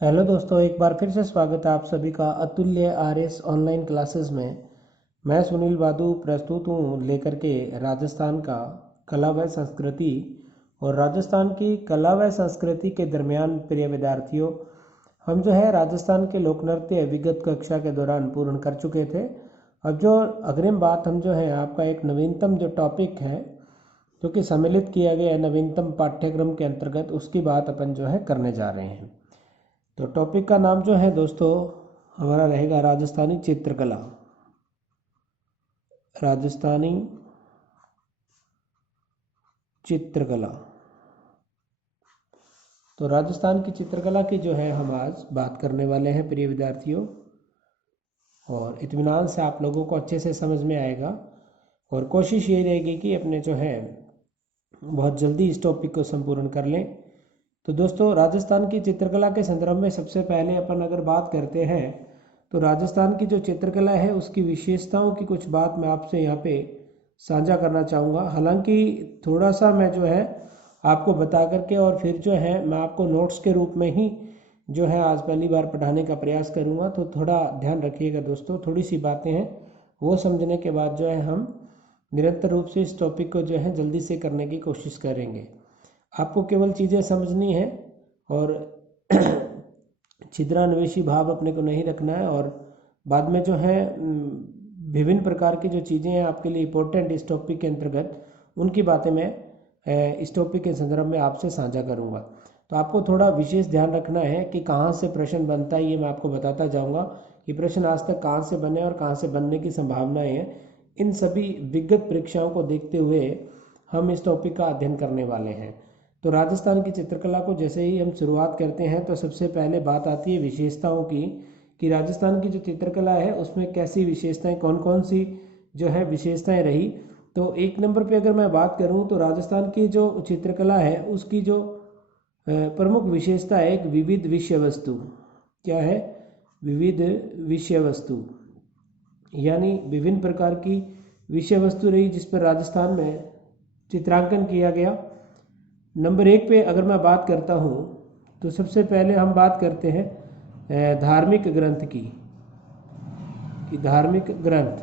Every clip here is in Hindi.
हेलो दोस्तों, एक बार फिर से स्वागत है आप सभी का अतुल्य आरएस ऑनलाइन क्लासेस में। मैं सुनील बादू प्रस्तुत हूँ लेकर के राजस्थान का कला व संस्कृति। और राजस्थान की कला व संस्कृति के दरमियान प्रिय विद्यार्थियों, हम जो है राजस्थान के लोक नृत्य विगत कक्षा के दौरान पूर्ण कर चुके थे। अब जो अग्रिम बात हम जो है आपका एक नवीनतम जो टॉपिक है जो कि सम्मिलित किया गया है नवीनतम पाठ्यक्रम के अंतर्गत, उसकी बात अपन जो है करने जा रहे हैं। तो टॉपिक का नाम जो है दोस्तों हमारा रहेगा राजस्थानी चित्रकला। राजस्थानी चित्रकला। तो राजस्थान की चित्रकला की जो है हम आज बात करने वाले हैं प्रिय विद्यार्थियों, और इत्मीनान से आप लोगों को अच्छे से समझ में आएगा। और कोशिश यही रहेगी कि अपने जो है बहुत जल्दी इस टॉपिक को संपूर्ण कर लें। तो दोस्तों, राजस्थान की चित्रकला के संदर्भ में सबसे पहले अपन अगर बात करते हैं तो राजस्थान की जो चित्रकला है उसकी विशेषताओं की कुछ बात मैं आपसे यहाँ पे साझा करना चाहूँगा। हालांकि थोड़ा सा मैं जो है आपको बता करके और फिर जो है मैं आपको नोट्स के रूप में ही जो है आज पहली बार पढ़ाने का प्रयास करूँगा। तो थोड़ा ध्यान रखिएगा दोस्तों, थोड़ी सी बातें हैं वो समझने के बाद जो है हम निरंतर रूप से इस टॉपिक को जो है जल्दी से करने की कोशिश करेंगे। आपको केवल चीज़ें समझनी है और छिद्रान्वेषी भाव अपने को नहीं रखना है। और बाद में जो है विभिन्न प्रकार की जो चीज़ें हैं आपके लिए इम्पोर्टेंट इस टॉपिक के अंतर्गत, उनकी बातें मैं इस टॉपिक के संदर्भ में आपसे साझा करूंगा। तो आपको थोड़ा विशेष ध्यान रखना है कि कहाँ से प्रश्न बनता है, ये मैं आपको बताता जाऊंगा कि प्रश्न आज तक कहाँ से बने और कहाँ से बनने की संभावनाएं हैं। इन सभी विगत परीक्षाओं को देखते हुए हम इस टॉपिक का अध्ययन करने वाले हैं। तो राजस्थान की चित्रकला को जैसे ही हम शुरुआत करते हैं तो सबसे पहले बात आती है विशेषताओं की, कि राजस्थान की जो चित्रकला है उसमें कैसी विशेषताएं, कौन कौन सी जो है विशेषताएं रही। तो एक नंबर पे अगर मैं बात करूं तो राजस्थान की जो चित्रकला है उसकी जो प्रमुख विशेषता है एक विविध विषय वस्तु। क्या है? विविध विषय वस्तु, यानी विभिन्न प्रकार की विषय वस्तु रही जिस पर राजस्थान में चित्रांकन किया गया। नंबर एक पे अगर मैं बात करता हूँ तो सबसे पहले हम बात करते हैं धार्मिक ग्रंथ की, कि धार्मिक ग्रंथ।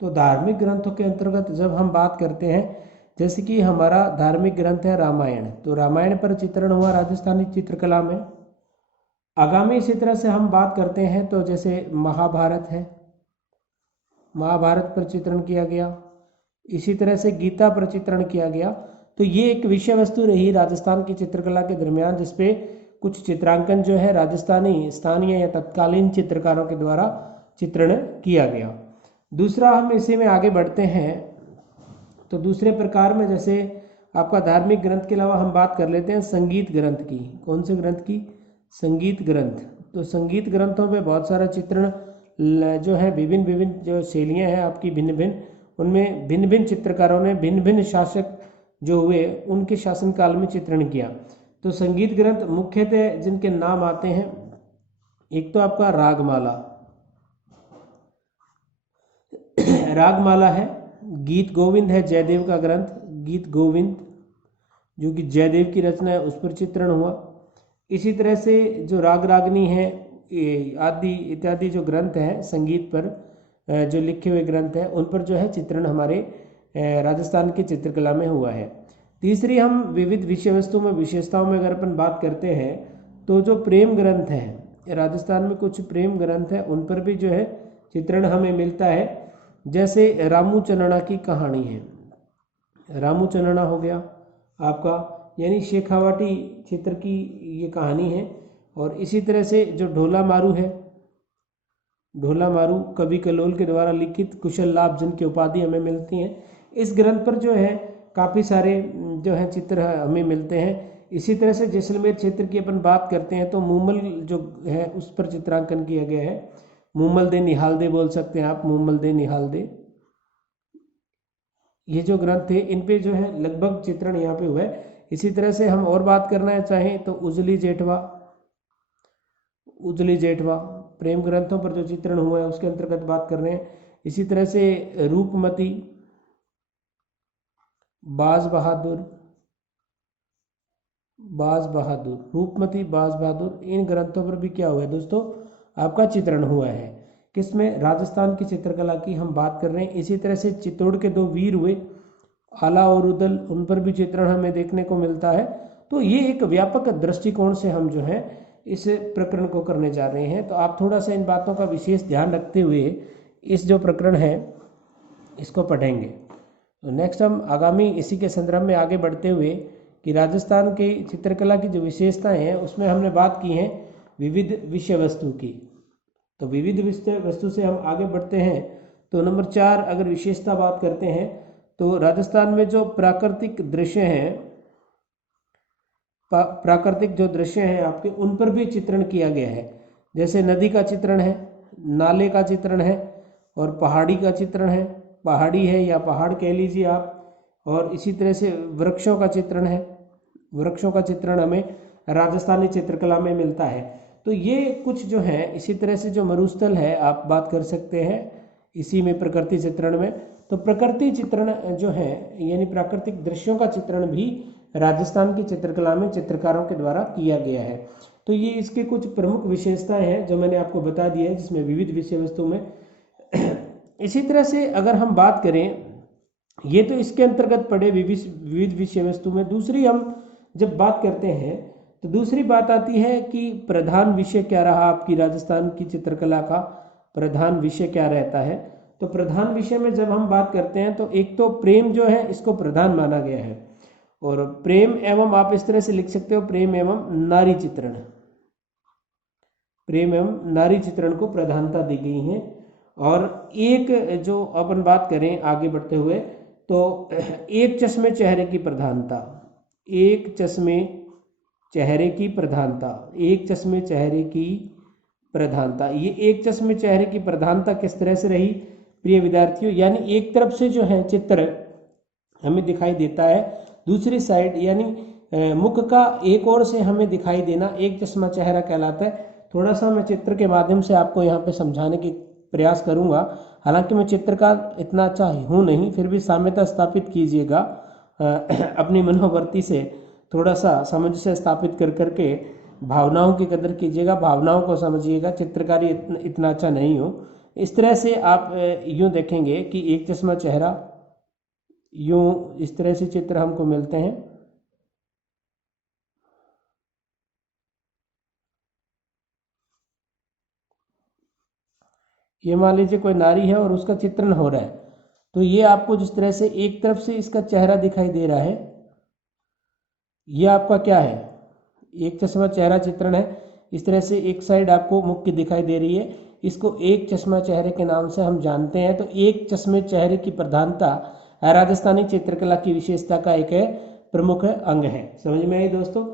तो धार्मिक ग्रंथों के अंतर्गत जब हम बात करते हैं, जैसे कि हमारा धार्मिक ग्रंथ है रामायण, तो रामायण पर चित्रण हुआ राजस्थानी चित्रकला में। आगामी इसी तरह से हम बात करते हैं तो जैसे महाभारत है, महाभारत पर चित्रण किया गया। इसी तरह से गीता पर चित्रण किया गया। तो ये एक विषय वस्तु रही राजस्थान की चित्रकला के दरमियान, जिसपे कुछ चित्रांकन जो है राजस्थानी स्थानीय या तत्कालीन चित्रकारों के द्वारा चित्रण किया गया। दूसरा, हम इसी में आगे बढ़ते हैं तो दूसरे प्रकार में जैसे आपका धार्मिक ग्रंथ के अलावा हम बात कर लेते हैं संगीत ग्रंथ की। कौन से ग्रंथ की? संगीत ग्रंथ। तो संगीत ग्रंथों पे बहुत सारा चित्रण जो है विभिन्न विभिन्न जो शैलियाँ हैं आपकी भिन्न भिन्न, उनमें भिन्न भिन्न चित्रकारों ने भिन्न भिन्न शासक जो हुए उनके शासनकाल में चित्रण किया। तो संगीत ग्रंथ मुख्यतः जिनके नाम आते हैं, एक तो आपका रागमाला, रागमाला है। गीत गोविंद है जयदेव का ग्रंथ, गीत गोविंद जो कि जयदेव की रचना है, उस पर चित्रण हुआ। इसी तरह से जो राग रागनी है आदि इत्यादि जो ग्रंथ हैं संगीत पर जो लिखे हुए ग्रंथ हैं, उन पर जो है चित्रण हमारे राजस्थान की चित्रकला में हुआ है। तीसरी, हम विविध विषय वस्तु में विशेषताओं में अगर अपन बात करते हैं तो जो प्रेम ग्रंथ हैं, राजस्थान में कुछ प्रेम ग्रंथ हैं, उन पर भी जो है चित्रण हमें मिलता है। जैसे रामू चन्ना की कहानी है, रामू चन्ना हो गया आपका, यानी शेखावाटी क्षेत्र की ये कहानी है। और इसी तरह से जो ढोला मारू है, ढोला मारू कवि कलोल के द्वारा लिखित कुशल लाभ जिनकी उपाधि हमें मिलती हैं, इस ग्रंथ पर जो है काफ़ी सारे जो है चित्र हमें मिलते हैं। इसी तरह से जैसलमेर क्षेत्र की अपन बात करते हैं तो मूमल जो है उस पर चित्रांकन किया गया है। मूमल दे निहाल दे बोल सकते हैं आप, मूमल दे निहाल दे। ये जो ग्रंथ थे इन पे जो है लगभग चित्रण यहाँ पे हुआ है। इसी तरह से हम और बात करना चाहें तो उजली जेठवा, उजली जेठवा प्रेम ग्रंथों पर जो चित्रण हुआ है उसके अंतर्गत बात कर रहे हैं। इसी तरह से रूपमती, बाज बहादुर, बाज बहादुर, रूपमती बाज बहादुर, इन ग्रंथों पर भी क्या हुआ है दोस्तों, आपका चित्रण हुआ है। किसमें, राजस्थान की चित्रकला की हम बात कर रहे हैं। इसी तरह से चित्तौड़ के दो वीर हुए, आला और उदल, उन पर भी चित्रण हमें देखने को मिलता है। तो ये एक व्यापक दृष्टिकोण से हम जो है इस प्रकरण को करने जा रहे हैं। तो आप थोड़ा सा इन बातों का विशेष ध्यान रखते हुए इस जो प्रकरण है इसको पढ़ेंगे। तो नेक्स्ट हम आगामी इसी के संदर्भ में आगे बढ़ते हुए कि राजस्थान की चित्रकला की जो विशेषताएं हैं उसमें हमने बात की है विविध विषय वस्तु की। तो विविध विषय वस्तु से हम आगे बढ़ते हैं। तो नंबर 4 अगर विशेषता बात करते हैं तो राजस्थान में जो प्राकृतिक दृश्य हैं, प्राकृतिक जो दृश्य हैं आपके, उन पर भी चित्रण किया गया है। जैसे नदी का चित्रण है, नाले का चित्रण है और पहाड़ी का चित्रण है, पहाड़ी है या पहाड़ कह लीजिए आप। और इसी तरह से वृक्षों का चित्रण है, वृक्षों का चित्रण हमें राजस्थानी चित्रकला में मिलता है। तो ये कुछ जो है, इसी तरह से जो मरुस्थल है आप बात कर सकते हैं इसी में प्रकृति चित्रण में। तो प्रकृति चित्रण जो है यानी प्राकृतिक दृश्यों का चित्रण भी राजस्थान की चित्रकला में चित्रकारों के द्वारा किया गया है। तो ये इसके कुछ प्रमुख विशेषताएं हैं जो मैंने आपको बता दिया है, जिसमें विविध विषय वस्तु में। इसी तरह से अगर हम बात करें, ये तो इसके अंतर्गत पड़े विविध विषय वस्तु में। दूसरी हम जब बात करते हैं तो दूसरी बात आती है कि प्रधान विषय क्या रहा आपकी राजस्थान की चित्रकला का, प्रधान विषय क्या रहता है। तो प्रधान विषय में जब हम बात करते हैं तो एक तो प्रेम जो है इसको प्रधान माना गया है। और प्रेम एवं आप इस तरह से लिख सकते हो, प्रेम एवं नारी चित्रण, प्रेम एवं नारी चित्रण को प्रधानता दी गई है। और एक जो अपन बात करें आगे बढ़ते हुए तो एक चश्मे चेहरे की प्रधानता, एक चश्मे चेहरे की प्रधानता, एक चश्मे चेहरे की प्रधानता। ये एक चश्मे चेहरे की प्रधानता किस तरह से रही प्रिय विद्यार्थियों, यानी एक तरफ से जो है चित्र हमें दिखाई देता है, दूसरी साइड यानी मुख का एक ओर से हमें दिखाई देना एक चश्मा चेहरा कहलाता है। थोड़ा सा मैं चित्र के माध्यम से आपको यहाँ पे समझाने की प्रयास करूँगा। हालांकि मैं चित्रकार इतना अच्छा हूँ नहीं, फिर भी साम्यता स्थापित कीजिएगा अपनी मनोवर्ती से, थोड़ा सा सामंजस्य स्थापित कर करके भावनाओं की कदर कीजिएगा, भावनाओं को समझिएगा। चित्रकारी इतना अच्छा नहीं हो। इस तरह से आप यूँ देखेंगे कि एक चश्मा चेहरा, यूँ इस तरह से चित्र हमको मिलते हैं। ये मान लीजिए कोई नारी है और उसका चित्रण हो रहा है, तो ये आपको जिस तरह से एक तरफ से इसका चेहरा दिखाई दे रहा है, ये आपका क्या है, एक चश्मा चेहरा चित्रण है। इस तरह से एक साइड आपको मुख की दिखाई दे रही है, इसको एक चश्मा चेहरे के नाम से हम जानते हैं। तो एक चश्मे चेहरे की प्रधानता राजस्थानी चित्रकला की विशेषता का एक प्रमुख अंग है। समझ में आई दोस्तों।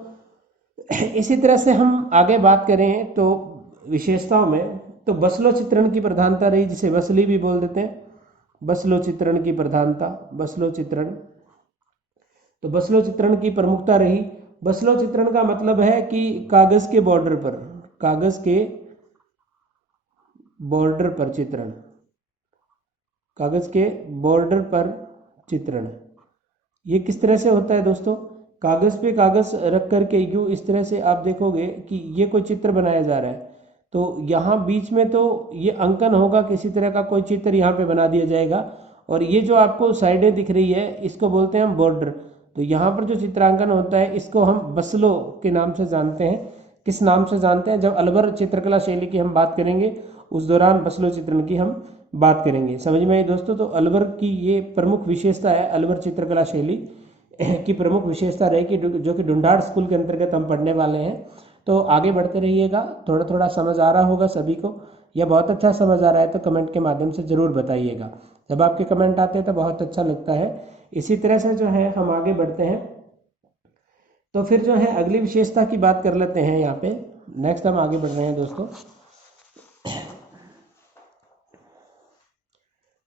इसी तरह से हम आगे बात करें तो विशेषताओं में, तो बसलो चित्रण की प्रधानता रही, जिसे बसली भी बोल देते हैं, बसलो चित्रण की प्रधानता, बसलो चित्रण। तो बसलो चित्रण की प्रमुखता रही। बसलो चित्रण का मतलब है कि कागज के बॉर्डर पर, कागज के बॉर्डर पर चित्रण, कागज के बॉर्डर पर चित्रण। ये किस तरह से होता है दोस्तों, कागज पे कागज रख करके यूँ इस तरह से आप देखोगे कि ये कोई चित्र बनाया जा रहा है, तो यहाँ बीच में तो ये अंकन होगा, किसी तरह का कोई चित्र यहाँ पे बना दिया जाएगा। और ये जो आपको साइडें दिख रही है इसको बोलते हैं हम बॉर्डर। तो यहाँ पर जो चित्रांकन होता है इसको हम बसलो के नाम से जानते हैं। किस नाम से जानते हैं, जब अलवर चित्रकला शैली की हम बात करेंगे उस दौरान बसलो चित्रण की हम बात करेंगे। समझ में आए दोस्तों। तो अलवर की ये प्रमुख विशेषता है, अलवर चित्रकला शैली की प्रमुख विशेषता रहेगी, जो कि ढूंढाड़ स्कूल के अंतर्गत हम पढ़ने वाले हैं। तो आगे बढ़ते रहिएगा। थोड़ा थोड़ा समझ आ रहा होगा सभी को, या बहुत अच्छा समझ आ रहा है तो कमेंट के माध्यम से ज़रूर बताइएगा। जब आपके कमेंट आते हैं तो बहुत अच्छा लगता है। इसी तरह से जो है हम आगे बढ़ते हैं। तो फिर जो है अगली विशेषता की बात कर लेते हैं। यहाँ पे नेक्स्ट हम आगे बढ़ रहे हैं दोस्तों।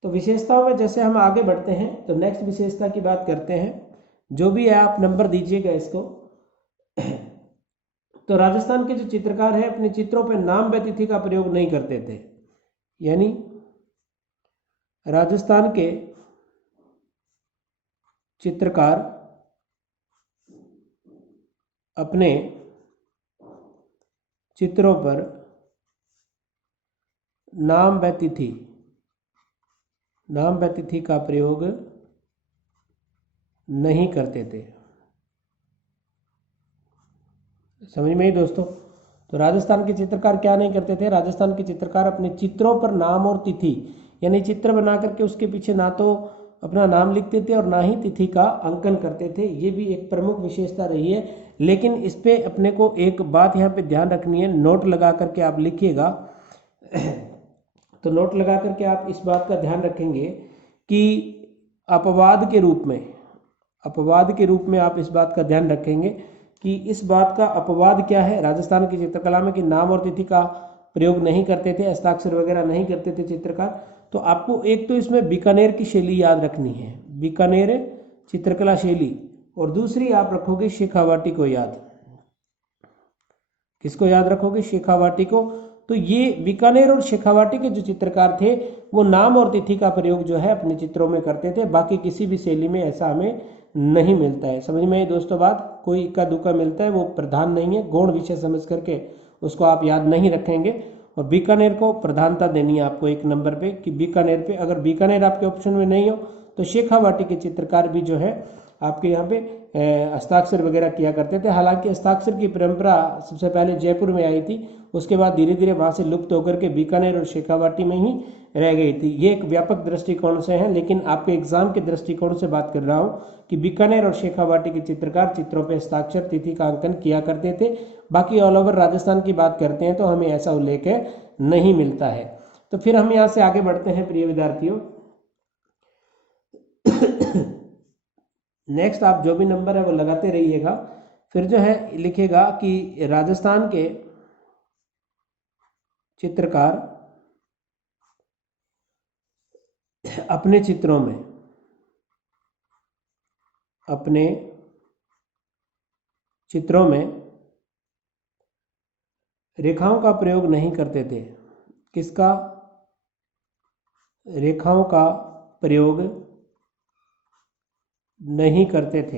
तो विशेषताओं में जैसे हम आगे बढ़ते हैं तो नेक्स्ट विशेषता की बात करते हैं। जो भी है आप नंबर दीजिएगा इसको। तो राजस्थान के जो चित्रकार हैं अपने चित्रों पर नाम व तिथि का प्रयोग नहीं करते थे, यानी राजस्थान के चित्रकार अपने चित्रों पर नाम व तिथि का प्रयोग नहीं करते थे। समझ में ही दोस्तों। तो राजस्थान के चित्रकार क्या नहीं करते थे? राजस्थान के चित्रकार अपने चित्रों पर नाम और तिथि, यानी चित्र बना करके उसके पीछे ना तो अपना नाम लिखते थे और ना ही तिथि का अंकन करते थे। ये भी एक प्रमुख विशेषता रही है। लेकिन इस पे अपने को एक बात यहाँ पे ध्यान रखनी है, नोट लगा करके आप लिखिएगा। तो नोट लगा करके आप इस बात का ध्यान रखेंगे कि अपवाद के रूप में आप इस बात का ध्यान रखेंगे कि इस बात का अपवाद क्या है राजस्थान की चित्रकला में, कि नाम और तिथि का प्रयोग नहीं करते थे, हस्ताक्षर वगैरह नहीं करते थे चित्रकार। तो आपको एक तो इसमें बीकानेर की शैली याद रखनी है, बीकानेर चित्रकला शैली, और दूसरी आप रखोगे शेखावाटी को याद। किसको याद रखोगे? शेखावाटी को। तो ये बीकानेर और शेखावाटी के जो चित्रकार थे वो नाम और तिथि का प्रयोग जो है अपने चित्रों में करते थे। बाकी किसी भी शैली में ऐसा हमें नहीं मिलता है। समझ में दोस्तों बात? कोई इक्का दुक्का मिलता है, वो प्रधान नहीं है। गौण विषय समझ करके उसको आप याद नहीं रखेंगे। और बीकानेर को प्रधानता देनी है आपको एक नंबर पे, कि बीकानेर पे, अगर बीकानेर आपके ऑप्शन में नहीं हो तो शेखावाटी के चित्रकार भी जो है आपके यहाँ पे हस्ताक्षर वगैरह किया करते थे। हालांकि हस्ताक्षर की परंपरा सबसे पहले जयपुर में आई थी, उसके बाद धीरे धीरे वहाँ से लुप्त होकर के बीकानेर और शेखावाटी में ही रह गई थी। ये एक व्यापक दृष्टिकोण से है, लेकिन आपके एग्जाम के दृष्टिकोण से बात कर रहा हूँ कि बीकानेर और शेखावाटी के चित्रकार चित्रों पे हस्ताक्षर तिथि का अंकन किया करते थे। बाकी ऑल ओवर राजस्थान की बात करते हैं तो हमें ऐसा उल्लेख नहीं मिलता है। तो फिर हम यहाँ से आगे बढ़ते हैं प्रिय विद्यार्थियों। नेक्स्ट आप जो भी नंबर है वो लगाते रहिएगा। फिर जो है लिखेगा कि राजस्थान के चित्रकार अपने चित्रों में रेखाओं का प्रयोग नहीं करते थे। किसका? रेखाओं का प्रयोग नहीं करते थे।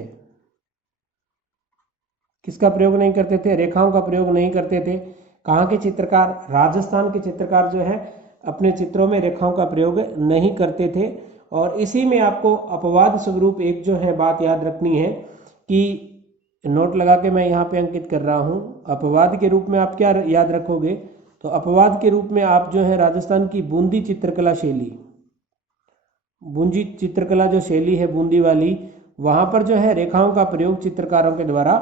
किसका प्रयोग नहीं करते थे? रेखाओं का प्रयोग नहीं करते थे। कहाँ के चित्रकार? राजस्थान के चित्रकार जो है अपने चित्रों में रेखाओं का प्रयोग नहीं करते थे। और इसी में आपको अपवाद स्वरूप एक जो है बात याद रखनी है, कि नोट लगा के मैं यहाँ पे अंकित कर रहा हूँ। अपवाद के रूप में आप क्या याद रखोगे? तो अपवाद के रूप में आप जो है राजस्थान की बूंदी चित्रकला शैली, बूंदी चित्रकला जो शैली है बूंदी वाली, वहाँ पर जो है रेखाओं का प्रयोग चित्रकारों के द्वारा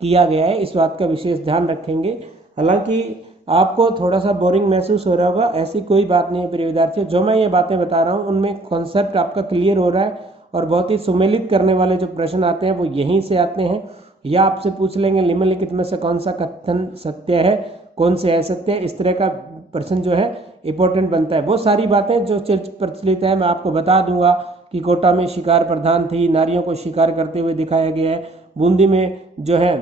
किया गया है। इस बात का विशेष ध्यान रखेंगे। हालांकि आपको थोड़ा सा बोरिंग महसूस हो रहा होगा, ऐसी कोई बात नहीं है प्रिय विद्यार्थियों। जो मैं ये बातें बता रहा हूँ उनमें कॉन्सेप्ट आपका क्लियर हो रहा है, और बहुत ही सुमेलित करने वाले जो प्रश्न आते हैं वो यहीं से आते हैं। या आपसे पूछ लेंगे निम्नलिखित में से कौन सा कथन सत्य है, कौन से असत्य है, इस तरह का प्रश्न जो है इंपॉर्टेंट बनता है। वो सारी बातें जो प्रचलित है मैं आपको बता दूंगा कि कोटा में शिकार प्रधान थी, नारियों को शिकार करते हुए दिखाया गया है। बूंदी में जो है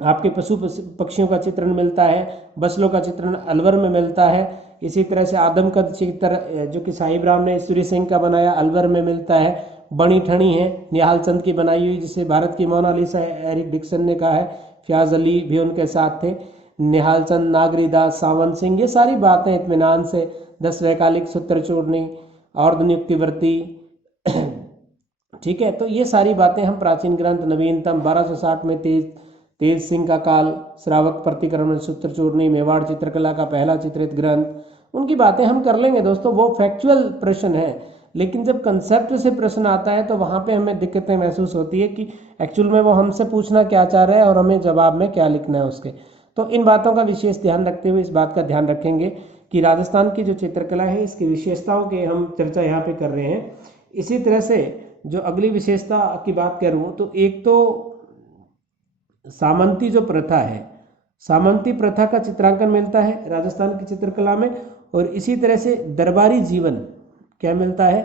आपके पशु पक्षियों का चित्रण मिलता है, बसलों का चित्रण अलवर में मिलता है। इसी तरह से आदमकद चित्र जो कि साहिब राम ने सूर्य सिंह का बनाया अलवर में मिलता है। बनी ठणी है निहाल चंद की बनाई हुई, जिसे भारत की मोनालिसा एरिक डिक्सन ने कहा है। फ्याज अली भी उनके साथ थे, निहाल चंद, नागरीदास, सावन सिंह, ये सारी बातें इत्मीनान से 10 वैकालिक सूत्र चूड़नी, अर्धनियुक्तिवर्ती, ठीक है। तो ये सारी बातें हम प्राचीन ग्रंथ नवीनतम 1260 में तेज सिंह का काल, श्रावक प्रतिक्रमण सूत्र चूर्णी, मेवाड़ चित्रकला का पहला चित्रित ग्रंथ, उनकी बातें हम कर लेंगे दोस्तों। वो फैक्चुअल प्रश्न है, लेकिन जब कंसेप्ट से प्रश्न आता है तो वहाँ पे हमें दिक्कतें महसूस होती है कि एक्चुअल में वो हमसे पूछना क्या चाह रहा है और हमें जवाब में क्या लिखना है उसके। तो इन बातों का विशेष ध्यान रखते हुए इस बात का ध्यान रखेंगे कि राजस्थान की जो चित्रकला है इसकी विशेषताओं की हम चर्चा यहाँ पे कर रहे हैं। इसी तरह से जो अगली विशेषता की बात करूँ तो एक तो सामंती जो प्रथा है, सामंती प्रथा का चित्रांकन मिलता है राजस्थान की चित्रकला में। और इसी तरह से दरबारी जीवन क्या मिलता है?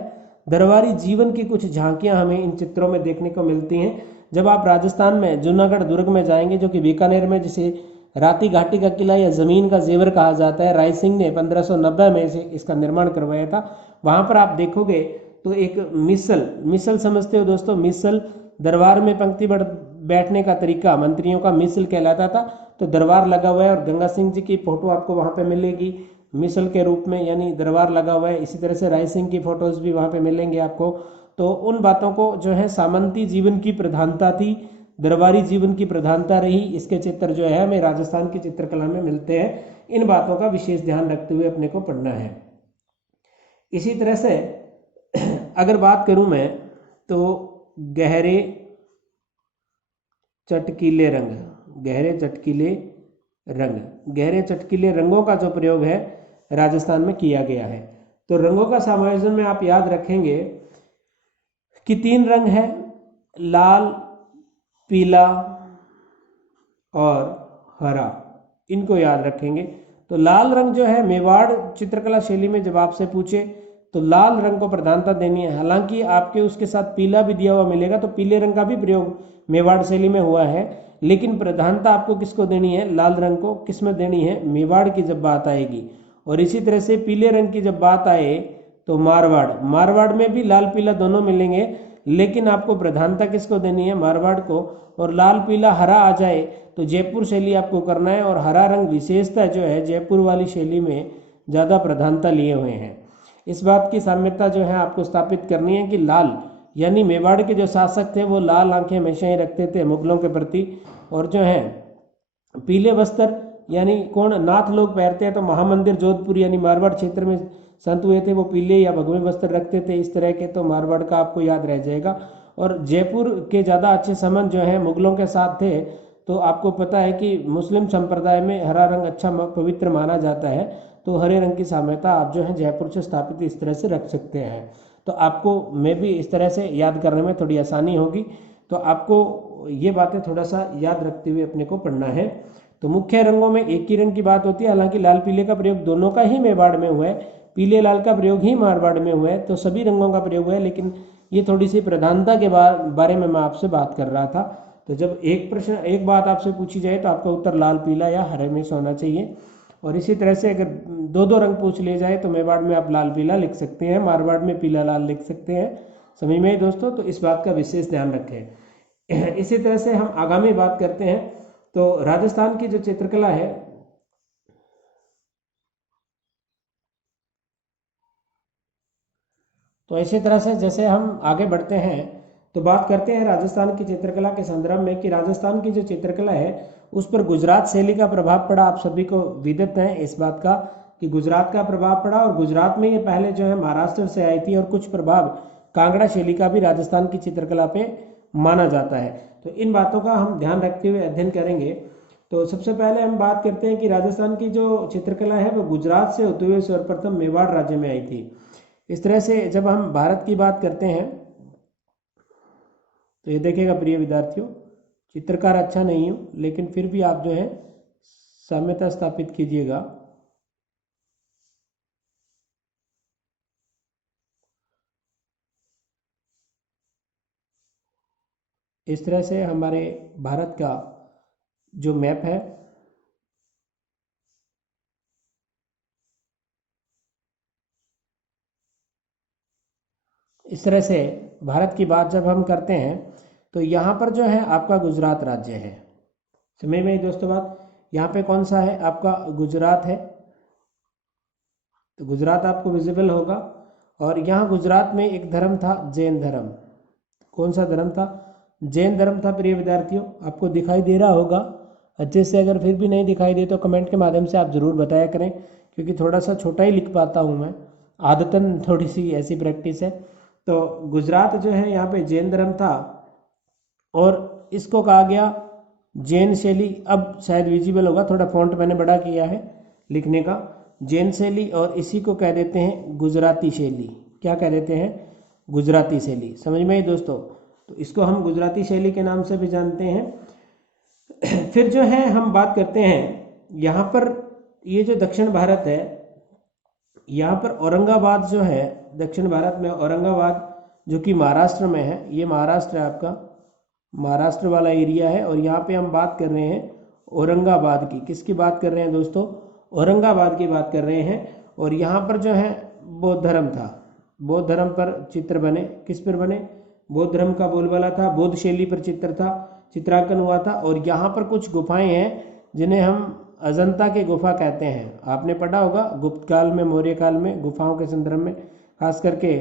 दरबारी जीवन की कुछ झांकियां हमें इन चित्रों में देखने को मिलती हैं। जब आप राजस्थान में जूनागढ़ दुर्ग में जाएंगे, जो कि बीकानेर में जिसे राती घाटी का किला या जमीन का जेवर कहा जाता है, राय सिंह ने 1590 में इसका निर्माण करवाया था, वहां पर आप देखोगे तो एक मिसल, मिसल समझते हो दोस्तों, मिसल दरबार में पंक्ति बैठने का तरीका मंत्रियों का मिसल कहलाता था। तो दरबार लगा हुआ है और गंगा सिंह जी की फोटो आपको वहाँ पे मिलेगी मिसल के रूप में, यानी दरबार लगा हुआ है। इसी तरह से राय सिंह की फोटोज भी वहाँ पे मिलेंगे आपको। तो उन बातों को जो है सामंती जीवन की प्रधानता थी, दरबारी जीवन की प्रधानता रही, इसके चित्र जो है हमें राजस्थान की चित्रकला में मिलते हैं। इन बातों का विशेष ध्यान रखते हुए अपने को पढ़ना है। इसी तरह से अगर बात करूं मैं तो गहरे चटकीले रंग, गहरे चटकीले रंग, गहरे चटकीले रंगों का जो प्रयोग है राजस्थान में किया गया है। तो रंगों का समायोजन में आप याद रखेंगे कि 3 रंग है, लाल, पीला और हरा, इनको याद रखेंगे। तो लाल रंग जो है मेवाड़ चित्रकला शैली में जब आपसे पूछे तो लाल रंग को प्रधानता देनी है। हालांकि आपके उसके साथ पीला भी दिया हुआ मिलेगा, तो पीले रंग का भी प्रयोग मेवाड़ शैली में हुआ है, लेकिन प्रधानता आपको किसको देनी है, लाल रंग को। किस में देनी है, मेवाड़ की जब बात आएगी। और इसी तरह से पीले रंग की जब बात आए तो मारवाड़, मारवाड़ में भी लाल पीला दोनों मिलेंगे, लेकिन आपको प्रधानता किसको देनी है, मारवाड़ को। और लाल पीला हरा आ जाए तो जयपुर शैली आपको करना है, और हरा रंग विशेषता जो है जयपुर वाली शैली में ज़्यादा प्रधानता लिए हुए हैं। इस बात की साम्यता जो है आपको स्थापित करनी है कि लाल, यानी मेवाड़ के जो शासक थे वो लाल आंखें हमेशा ही रखते थे मुगलों के प्रति, और जो है पीले वस्त्र यानी कौन नाथ लोग पहनते हैं, तो महामंदिर जोधपुर यानी मारवाड़ क्षेत्र में संत हुए थे वो पीले या भगवे वस्त्र रखते थे इस तरह के, तो मारवाड़ का आपको याद रह जाएगा। और जयपुर के ज़्यादा अच्छे संबंध जो है मुगलों के साथ थे, तो आपको पता है कि मुस्लिम संप्रदाय में हरा रंग अच्छा पवित्र माना जाता है, तो हरे रंग की साम्यता आप जो है जयपुर से स्थापित इस तरह से रख सकते हैं। तो आपको मैं भी इस तरह से याद करने में थोड़ी आसानी होगी, तो आपको ये बातें थोड़ा सा याद रखते हुए अपने को पढ़ना है। तो मुख्य रंगों में एक ही रंग की बात होती है, हालांकि लाल पीले का प्रयोग दोनों का ही मेवाड़ में हुआ है, पीले लाल का प्रयोग ही मारवाड़ में हुआ है, तो सभी रंगों का प्रयोग हुआ है, लेकिन ये थोड़ी सी प्रधानता के बारे में मैं आपसे बात कर रहा था। तो जब एक बात आपसे पूछी जाए तो आपका उत्तर लाल पीला या हरे में से होना चाहिए। और इसी तरह से अगर 2 रंग पूछ लिए जाए तो मेवाड़ में आप लाल पीला लिख सकते हैं, मारवाड़ में पीला लाल लिख सकते हैं। समझ में दोस्तों, तो इस बात का विशेष ध्यान रखें। इसी तरह से हम आगामी बात करते हैं, तो राजस्थान की जो चित्रकला है तो इसी तरह से जैसे हम आगे बढ़ते हैं तो बात करते हैं राजस्थान की चित्रकला के संदर्भ में कि राजस्थान की जो चित्रकला है उस पर गुजरात शैली का प्रभाव पड़ा। आप सभी को विदित है इस बात का कि गुजरात का प्रभाव पड़ा, और गुजरात में ये पहले जो है महाराष्ट्र से आई थी, और कुछ प्रभाव कांगड़ा शैली का भी राजस्थान की चित्रकला पे माना जाता है। तो इन बातों का हम ध्यान रखते हुए अध्ययन करेंगे। तो सबसे पहले हम बात करते हैं कि राजस्थान की जो चित्रकला है वो गुजरात से होते हुए सर्वप्रथम मेवाड़ राज्य में आई थी। इस तरह से जब हम भारत की बात करते हैं तो ये देखिएगा प्रिय विद्यार्थियों, चित्रकार अच्छा नहीं हूँ, लेकिन फिर भी आप जो है साम्यता स्थापित कीजिएगा। इस तरह से हमारे भारत का जो मैप है इस तरह से भारत की बात जब हम करते हैं तो यहाँ पर जो है आपका गुजरात राज्य है। समझ में दोस्तों बात, यहाँ पे कौन सा है आपका गुजरात है, तो गुजरात आपको विजिबल होगा। और यहाँ गुजरात में एक धर्म था जैन धर्म। कौन सा धर्म था, जैन धर्म था प्रिय विद्यार्थियों। आपको दिखाई दे रहा होगा अच्छे से, अगर फिर भी नहीं दिखाई दे तो कमेंट के माध्यम से आप ज़रूर बताया करें, क्योंकि थोड़ा सा छोटा ही लिख पाता हूँ मैं, आदतन थोड़ी सी ऐसी प्रैक्टिस है। तो गुजरात जो है यहाँ पे जैन धर्म था, और इसको कहा गया जैन शैली। अब शायद विजिबल होगा, थोड़ा फॉन्ट मैंने बड़ा किया है लिखने का, जैन शैली, और इसी को कह देते हैं गुजराती शैली। क्या कह देते हैं, गुजराती शैली। समझ में आई दोस्तों, तो इसको हम गुजराती शैली के नाम से भी जानते हैं। फिर जो है हम बात करते हैं यहाँ पर, ये जो दक्षिण भारत है, यहाँ पर औरंगाबाद जो है, दक्षिण भारत में औरंगाबाद जो कि महाराष्ट्र में है, ये महाराष्ट्र है आपका, महाराष्ट्र वाला एरिया है। और यहाँ पे हम बात कर रहे हैं औरंगाबाद की। किसकी बात कर रहे हैं दोस्तों, औरंगाबाद की बात कर रहे हैं। और यहाँ पर जो है बौद्ध धर्म था। बौद्ध धर्म पर चित्र बने। किस पर बने? बौद्ध धर्म का बोलबाला था, बौद्ध शैली पर चित्र था, चित्रांकन हुआ था। और यहाँ पर कुछ गुफाएं हैं जिन्हें हम अजंता की गुफा कहते हैं। आपने पढ़ा होगा गुप्त काल में, मौर्य काल में गुफाओं के संदर्भ में, खास करके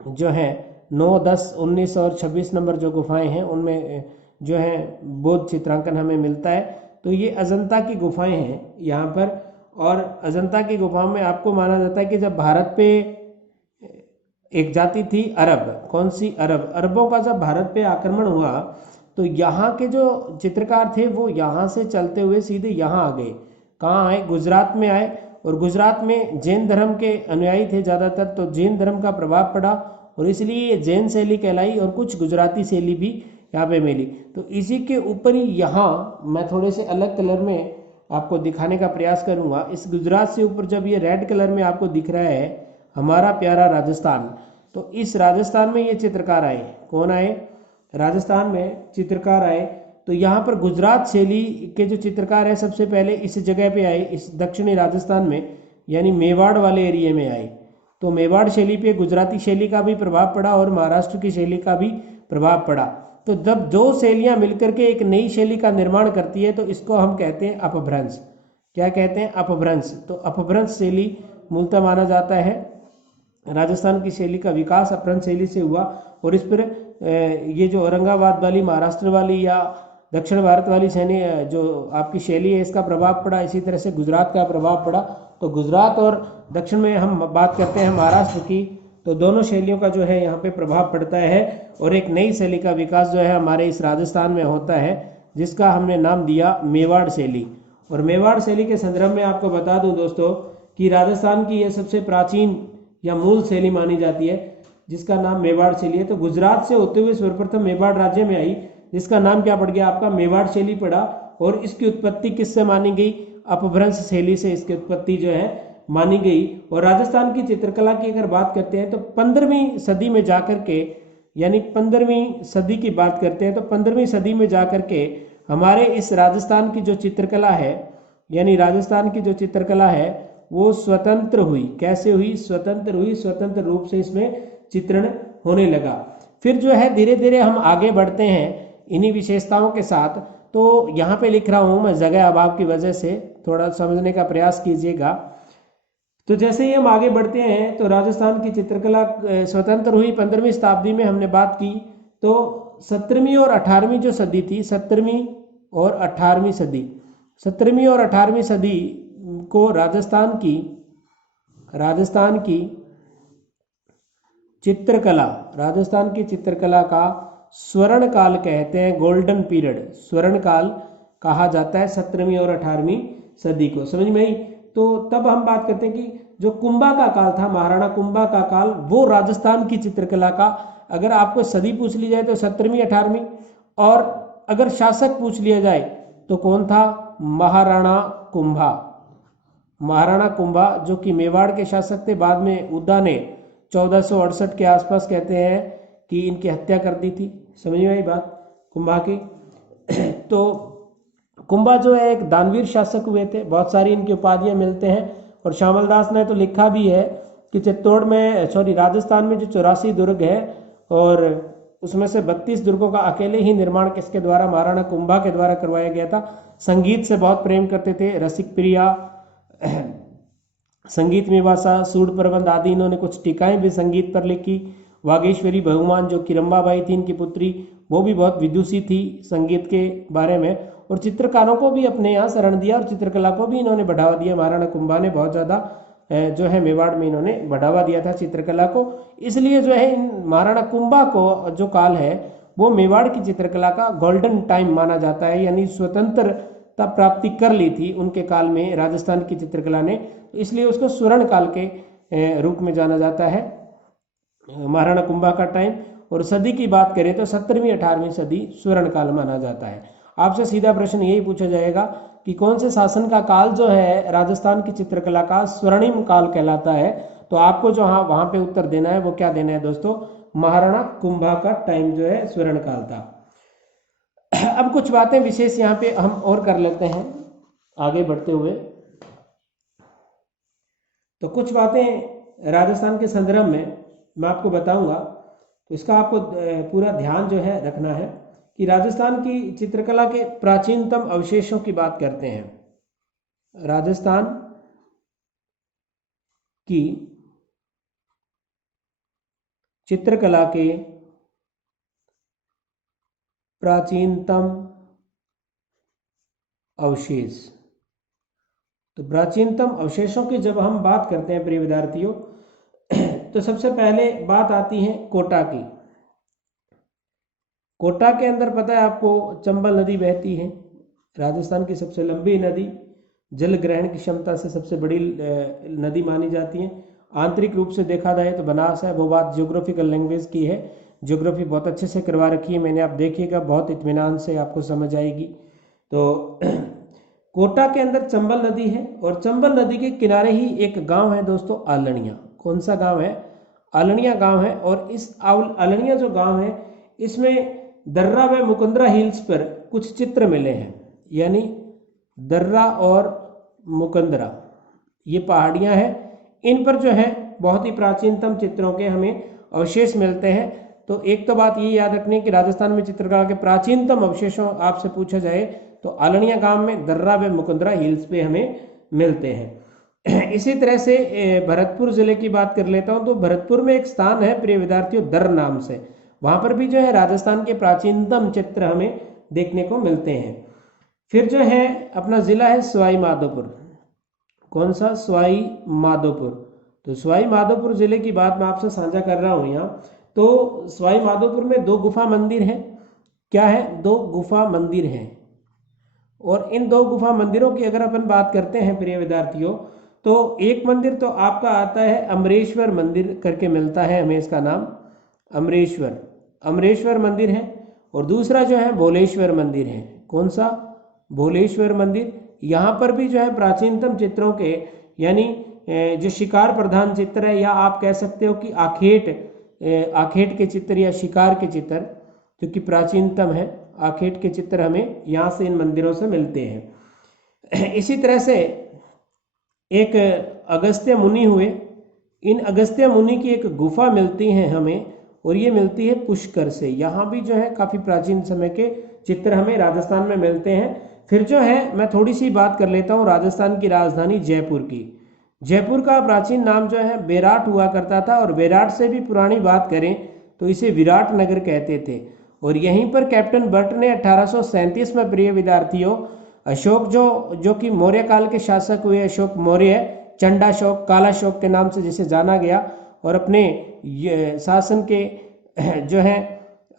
जो है 9, 10, 19 और 26 नंबर जो गुफाएं हैं उनमें जो है बौद्ध चित्रांकन हमें मिलता है। तो ये अजंता की गुफाएं हैं यहाँ पर। और अजंता की गुफाओं में आपको माना जाता है कि जब भारत पे एक जाति थी अरब, कौन सी? अरब। अरबों का जब भारत पे आक्रमण हुआ तो यहाँ के जो चित्रकार थे वो यहाँ से चलते हुए सीधे यहाँ आ गए। कहाँ आए? गुजरात में आए। और गुजरात में जैन धर्म के अनुयायी थे ज़्यादातर, तो जैन धर्म का प्रभाव पड़ा और इसलिए ये जैन शैली कहलाई और कुछ गुजराती शैली भी यहाँ पे मिली। तो इसी के ऊपर ही यहाँ मैं थोड़े से अलग कलर में आपको दिखाने का प्रयास करूँगा। इस गुजरात से ऊपर जब ये रेड कलर में आपको दिख रहा है हमारा प्यारा राजस्थान, तो इस राजस्थान में ये चित्रकार आए। कौन आए? राजस्थान में चित्रकार आए। तो यहाँ पर गुजरात शैली के जो चित्रकार है सबसे पहले इस जगह पे आए, इस दक्षिणी राजस्थान में, यानी मेवाड़ वाले एरिया में आए। तो मेवाड़ शैली पे गुजराती शैली का भी प्रभाव पड़ा और महाराष्ट्र की शैली का भी प्रभाव पड़ा। तो जब दो शैलियाँ मिलकर के एक नई शैली का निर्माण करती है तो इसको हम कहते हैं अपभ्रंश। क्या कहते हैं? अपभ्रंश। तो अपभ्रंश शैली मूलतः माना जाता है राजस्थान की शैली का विकास अपभ्रंश शैली से हुआ। और इस पर ये जो औरंगाबाद वाली, महाराष्ट्र वाली या दक्षिण भारत वाली शैली जो आपकी शैली है इसका प्रभाव पड़ा। इसी तरह से गुजरात का प्रभाव पड़ा। तो गुजरात और दक्षिण में हम बात करते हैं महाराष्ट्र की, तो दोनों शैलियों का जो है यहाँ पे प्रभाव पड़ता है और एक नई शैली का विकास जो है हमारे इस राजस्थान में होता है जिसका हमने नाम दिया मेवाड़ शैली। और मेवाड़ शैली के संदर्भ में आपको बता दूं दोस्तों कि राजस्थान की यह सबसे प्राचीन या मूल शैली मानी जाती है जिसका नाम मेवाड़ शैली है। तो गुजरात से होते हुए सर्वप्रथम मेवाड़ राज्य में आई जिसका नाम क्या पड़ गया आपका? मेवाड़ शैली पड़ा। और इसकी उत्पत्ति किससे मानी गई? अपभ्रंश शैली से इसकी उत्पत्ति जो है मानी गई। और राजस्थान की चित्रकला की अगर बात करते हैं तो 15वीं सदी में जाकर के, यानी 15वीं सदी की बात करते हैं तो 15वीं सदी में जाकर के हमारे इस राजस्थान की जो चित्रकला है, यानी राजस्थान की जो चित्रकला है वो स्वतंत्र हुई। कैसे हुई? स्वतंत्र हुई। स्वतंत्र रूप से इसमें चित्रण होने लगा। फिर जो है धीरे धीरे हम आगे बढ़ते हैं इन्हीं विशेषताओं के साथ। तो यहाँ पे लिख रहा हूँ मैं, जगह अभाव की वजह से थोड़ा समझने का प्रयास कीजिएगा। तो जैसे ही हम आगे बढ़ते हैं तो राजस्थान की चित्रकला स्वतंत्र हुई 15वीं शताब्दी में हमने बात की। तो 17वीं और 18वीं जो सदी थी, 17वीं और 18वीं सदी, 17वीं और 18वीं सदी को राजस्थान की चित्रकला, राजस्थान की चित्रकला का स्वर्ण काल कहते हैं, गोल्डन पीरियड, स्वर्ण काल कहा जाता है 17वीं और 18वीं सदी को। समझ में आई? तो तब हम बात करते हैं कि जो कुंभा का काल था, महाराणा कुंभा का काल, वो राजस्थान की चित्रकला का, अगर आपको सदी पूछ ली जाए तो 17वीं 18वीं, और अगर शासक पूछ लिया जाए तो कौन था? महाराणा कुंभा। महाराणा कुंभा जो कि मेवाड़ के शासक थे, बाद में उदा ने 1468 के आसपास कहते हैं कि इनकी हत्या कर दी थी। समझ में आई बात कुंभा की? तो कुंभा जो है एक दानवीर शासक हुए थे। बहुत सारी इनकी उपाधियां मिलते हैं और श्यामल दास ने तो लिखा भी है कि राजस्थान में जो 84 दुर्ग है और उसमें से 32 दुर्गों का अकेले ही निर्माण किसके द्वारा? महाराणा कुंभा के द्वारा करवाया गया था। संगीत से बहुत प्रेम करते थे, रसिक प्रिया, संगीत मेवासा, सूड प्रबंध आदि इन्होंने कुछ टीकाएं भी संगीत पर लिखी। वागेश्वरी बहुमान जो कि रंबाबाई थी इनकी पुत्री, वो भी बहुत विदुषी थी संगीत के बारे में। और चित्रकारों को भी अपने यहाँ शरण दिया और चित्रकला को भी इन्होंने बढ़ावा दिया। महाराणा कुंभा ने बहुत ज़्यादा जो है मेवाड़ में इन्होंने बढ़ावा दिया था चित्रकला को। इसलिए जो है इन महाराणा कुंभा को जो काल है वो मेवाड़ की चित्रकला का गोल्डन टाइम माना जाता है, यानी स्वतंत्रता प्राप्ति कर ली थी उनके काल में राजस्थान की चित्रकला ने, इसलिए उसको स्वर्ण काल के रूप में जाना जाता है महाराणा कुंभा का टाइम। और सदी की बात करें तो 17वीं 18वीं सदी स्वर्ण काल माना जाता है। आपसे सीधा प्रश्न यही पूछा जाएगा कि कौन से शासन का काल जो है राजस्थान की चित्रकला का स्वर्णिम काल कहलाता है? तो आपको जो वहां पे उत्तर देना है वो क्या देना है दोस्तों? महाराणा कुंभा का टाइम जो है स्वर्ण काल था। अब कुछ बातें विशेष यहाँ पे हम और कर लेते हैं आगे बढ़ते हुए। तो कुछ बातें राजस्थान के संदर्भ में मैं आपको बताऊंगा, तो इसका आपको पूरा ध्यान जो है रखना है कि राजस्थान की चित्रकला के प्राचीनतम अवशेषों की बात करते हैं। राजस्थान की चित्रकला के प्राचीनतम अवशेष। तो प्राचीनतम अवशेषों की जब हम बात करते हैं प्रिय विद्यार्थियों, तो सबसे पहले बात आती है कोटा की। कोटा के अंदर पता है आपको चंबल नदी बहती है, राजस्थान की सबसे लंबी नदी, जल ग्रहण की क्षमता से सबसे बड़ी नदी मानी जाती है। आंतरिक रूप से देखा जाए तो बनास है, वो बात ज्योग्राफिकल लैंग्वेज की है, ज्योग्राफी बहुत अच्छे से करवा रखी है मैंने, आप देखिएगा बहुत इत्मीनान से आपको समझ आएगी। तो कोटा के अंदर चंबल नदी है और चंबल नदी के किनारे ही एक गांव है दोस्तों, आलनिया। कौन सा गांव है? आलनिया गांव है। और इस आलनिया जो गांव है, इसमें दर्रा व मुकुंदरा हिल्स पर कुछ चित्र मिले हैं, यानी दर्रा और मुकुंदरा ये पहाड़ियां हैं, इन पर जो है बहुत ही प्राचीनतम चित्रों के हमें अवशेष मिलते हैं। तो एक तो बात ये याद रखनी है कि राजस्थान में चित्रकला के प्राचीनतम अवशेषों आपसे पूछा जाए तो आलनिया गांव में दर्रा व मुकुंदरा हिल्स पे हमें मिलते हैं। इसी तरह से भरतपुर जिले की बात कर लेता हूं, तो भरतपुर में एक स्थान है प्रिय विद्यार्थियों दर नाम से, वहां पर भी जो है राजस्थान के प्राचीनतम चित्र हमें देखने को मिलते हैं। फिर जो है अपना जिला है सवाई माधोपुर। कौन सा? सवाई माधोपुर। तो सवाई माधोपुर जिले की बात मैं आपसे साझा कर रहा हूं यहाँ। तो सवाई माधोपुर में 2 गुफा मंदिर हैं। क्या है? 2 गुफा मंदिर हैं। और इन 2 गुफा मंदिरों की अगर अपन बात करते हैं प्रिय विद्यार्थियों, तो एक मंदिर तो आपका आता है अमरेश्वर मंदिर करके मिलता है हमें, इसका नाम अमरेश्वर मंदिर है। और दूसरा जो है भोलेश्वर मंदिर है। कौन सा? भोलेश्वर मंदिर। यहाँ पर भी जो है प्राचीनतम चित्रों के, यानी जो शिकार प्रधान चित्र है, या आप कह सकते हो कि आखेट के चित्र या शिकार के चित्र जो कि प्राचीनतम है, आखेट के चित्र हमें यहाँ से इन मंदिरों से मिलते हैं। इसी तरह से एक अगस्त्य मुनि हुए, इन अगस्त्य मुनि की एक गुफा मिलती है हमें, और ये मिलती है पुष्कर से। यहाँ भी जो है काफ़ी प्राचीन समय के चित्र हमें राजस्थान में मिलते हैं। फिर जो है मैं थोड़ी सी बात कर लेता हूँ राजस्थान की राजधानी जयपुर की। जयपुर का प्राचीन नाम जो है बेराट हुआ करता था, और बेराट से भी पुरानी बात करें तो इसे विराट नगर कहते थे। और यहीं पर कैप्टन बर्ट ने 1837 में प्रिय विद्यार्थियों अशोक जो कि मौर्य काल के शासक हुए, अशोक मौर्य, चंडाशोक, कालाशोक के नाम से जिसे जाना गया, और अपने शासन के जो है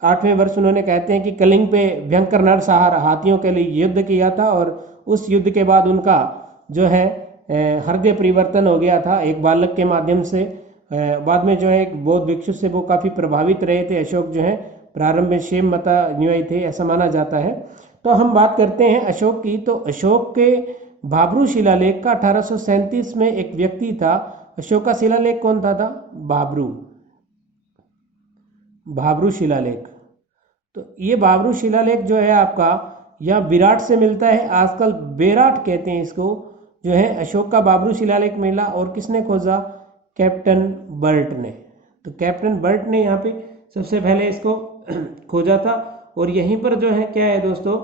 8वें वर्ष उन्होंने कहते हैं कि कलिंग पे भयंकर नरसंहार हाथियों के लिए युद्ध किया था। और उस युद्ध के बाद उनका जो है हृदय परिवर्तन हो गया था एक बालक के माध्यम से। बाद में जो है एक बौद्ध भिक्षु से वो काफ़ी प्रभावित रहे थे। अशोक जो है प्रारंभ में शैव मता अनुयायी थे, ऐसा माना जाता है। तो हम बात करते हैं अशोक की। तो अशोक के भाब्रू शिलालेख का 1837 में एक व्यक्ति था। अशोक का शिलालेख कौन था? भाब्रू शिलालेख। तो ये भाब्रू शिलालेख जो है आपका यह विराट से मिलता है, आजकल बेराट कहते हैं इसको, जो है अशोक का भाब्रू शिलालेख मिला। और किसने खोजा? कैप्टन बर्ट ने। तो कैप्टन बर्ट ने यहाँ पे सबसे पहले इसको खोजा था। और यहीं पर जो है क्या है दोस्तों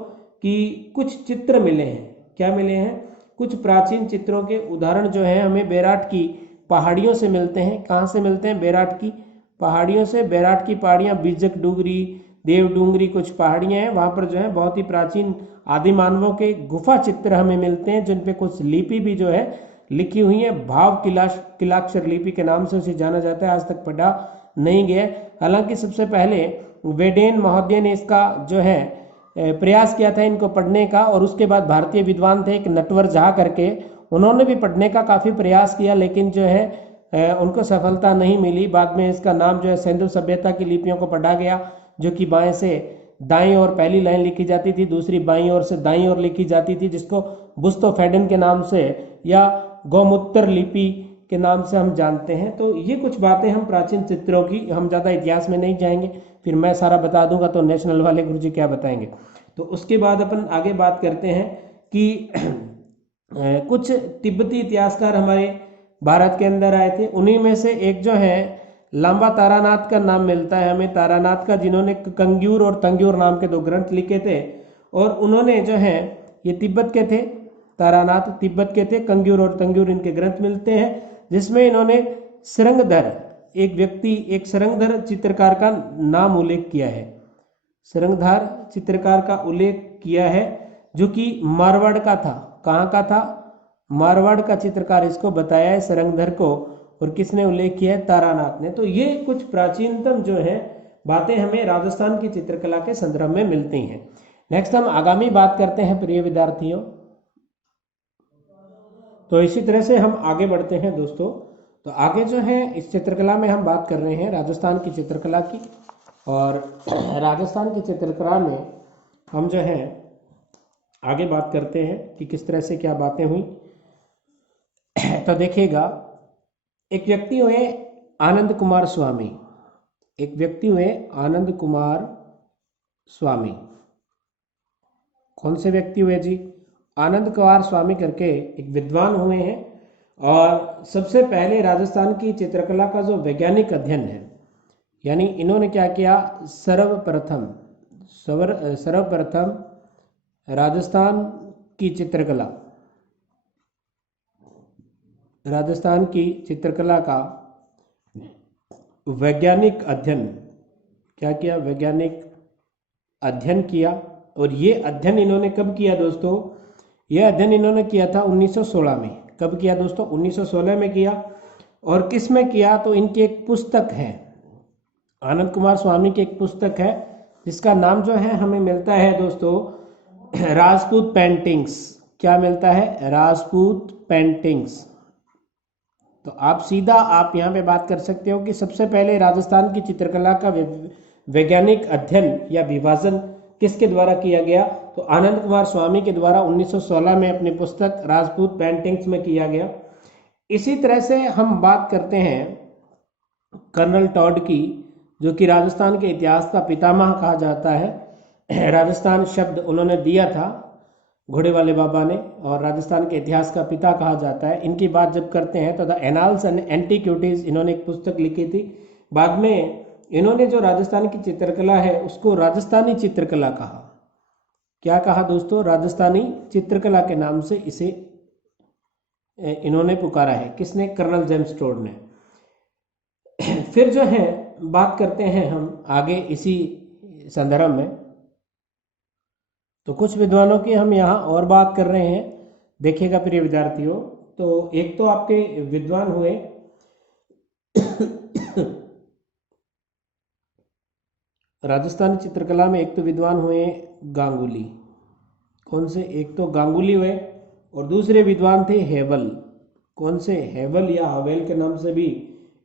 कि कुछ चित्र मिले हैं। क्या मिले हैं? कुछ प्राचीन चित्रों के उदाहरण जो है हमें बेराट की पहाड़ियों से मिलते हैं। कहाँ से मिलते हैं? बेराट की पहाड़ियों से। बेराट की पहाड़ियाँ बिजक डूंगरी, देव डूंगरी कुछ पहाड़ियाँ हैं, वहाँ पर जो है बहुत ही प्राचीन आदि मानवों के गुफा चित्र हमें मिलते हैं, जिन पे कुछ लिपि भी जो है लिखी हुई है। भाव किलाक्षर लिपि के नाम से उसे जाना जाता है, आज तक पढ़ा नहीं गया। हालांकि सबसे पहले वेडेन महोदय ने इसका जो है प्रयास किया था इनको पढ़ने का, और उसके बाद भारतीय विद्वान थे एक नटवर झा करके, उन्होंने भी पढ़ने का काफ़ी प्रयास किया, लेकिन जो है उनको सफलता नहीं मिली। बाद में इसका नाम जो है सिंधु सभ्यता की लिपियों को पढ़ा गया, जो कि बाएं से दाईं ओर पहली लाइन लिखी जाती थी, दूसरी बाईं ओर से दाईं ओर लिखी जाती थी, जिसको बुस्तोफेडन के नाम से या गौमूत्र लिपि के नाम से हम जानते हैं। तो ये कुछ बातें हम प्राचीन चित्रों की, हम ज़्यादा इतिहास में नहीं जाएंगे, फिर मैं सारा बता दूंगा तो नेशनल वाले गुरुजी क्या बताएंगे। तो उसके बाद अपन आगे बात करते हैं कि कुछ तिब्बती इतिहासकार हमारे भारत के अंदर आए थे। उन्हीं में से एक जो है लांबा तारानाथ का नाम मिलता है हमें, तारानाथ का, जिन्होंने कंग्यूर और तंग्यूर नाम के 2 ग्रंथ लिखे थे। और उन्होंने जो है, ये तिब्बत के थे, तारानाथ तिब्बत के थे, कंग्यूर और तंग्यूर इनके ग्रंथ मिलते हैं, जिसमें इन्होंने सरंगधर, एक व्यक्ति, एक सरंगधर चित्रकार का नाम उल्लेख किया है। सरंगधार चित्रकार का उल्लेख किया है, जो कि मारवाड़ का था। कहाँ का था? मारवाड़ का चित्रकार इसको बताया है सरंगधर को। और किसने उल्लेख किया है? तारानाथ ने। तो ये कुछ प्राचीनतम जो है बातें हमें राजस्थान की चित्रकला के संदर्भ में मिलती हैं। नेक्स्ट हम आगामी बात करते हैं प्रिय विद्यार्थियों। तो इसी तरह से हम आगे बढ़ते हैं दोस्तों। तो आगे जो है इस चित्रकला में हम बात कर रहे हैं राजस्थान की चित्रकला की। और राजस्थान की चित्रकला में हम जो है आगे बात करते हैं कि किस तरह से क्या बातें हुई। तो देखिएगा, एक व्यक्ति हुए आनंद कुमार स्वामी, एक व्यक्ति हुए आनंद कुमार स्वामी। कौन से व्यक्ति हुए जी? आनंद कुमार स्वामी करके एक विद्वान हुए हैं। और सबसे पहले राजस्थान की चित्रकला का जो वैज्ञानिक अध्ययन है, यानी इन्होंने क्या किया, सर्वप्रथम राजस्थान की चित्रकला, राजस्थान की चित्रकला का वैज्ञानिक अध्ययन क्या किया? वैज्ञानिक अध्ययन किया। और ये अध्ययन इन्होंने कब किया दोस्तों? यह अध्ययन इन्होंने किया था 1916 में। कब किया दोस्तों? 1916 में किया। और किस में किया? तो इनकी एक पुस्तक है, आनंद कुमार स्वामी की एक पुस्तक है, जिसका नाम जो है हमें मिलता है दोस्तों राजपूत पेंटिंग्स। क्या मिलता है? राजपूत पेंटिंग्स। तो आप सीधा आप यहाँ पे बात कर सकते हो कि सबसे पहले राजस्थान की चित्रकला का वैज्ञानिक अध्ययन या विभाजन किसके द्वारा किया गया? तो आनंद कुमार स्वामी के द्वारा 1916 में अपनी पुस्तक राजपूत पेंटिंग्स में किया गया। इसी तरह से हम बात करते हैं कर्नल टॉड की, जो कि राजस्थान के इतिहास का पितामह कहा जाता है। राजस्थान शब्द उन्होंने दिया था घोड़े वाले बाबा ने, और राजस्थान के इतिहास का पिता कहा जाता है। इनकी बात जब करते हैं तो द एनाल्स एंड एंटीक्विटीज इन्होंने एक पुस्तक लिखी थी। बाद में इन्होंने जो राजस्थान की चित्रकला है उसको राजस्थानी चित्रकला कहा। क्या कहा दोस्तों? राजस्थानी चित्रकला के नाम से इसे इन्होंने पुकारा है। किसने? कर्नल जेम्स टोड ने। फिर जो है बात करते हैं हम आगे इसी संदर्भ में। तो कुछ विद्वानों की हम यहाँ और बात कर रहे हैं, देखिएगा प्रिय विद्यार्थियों। तो एक तो आपके विद्वान हुए राजस्थानी चित्रकला में, एक तो विद्वान हुए गांगुली। कौन से? एक तो गांगुली हुए, और दूसरे विद्वान थे हेवल। कौन से? हेवल या हवेल के नाम से भी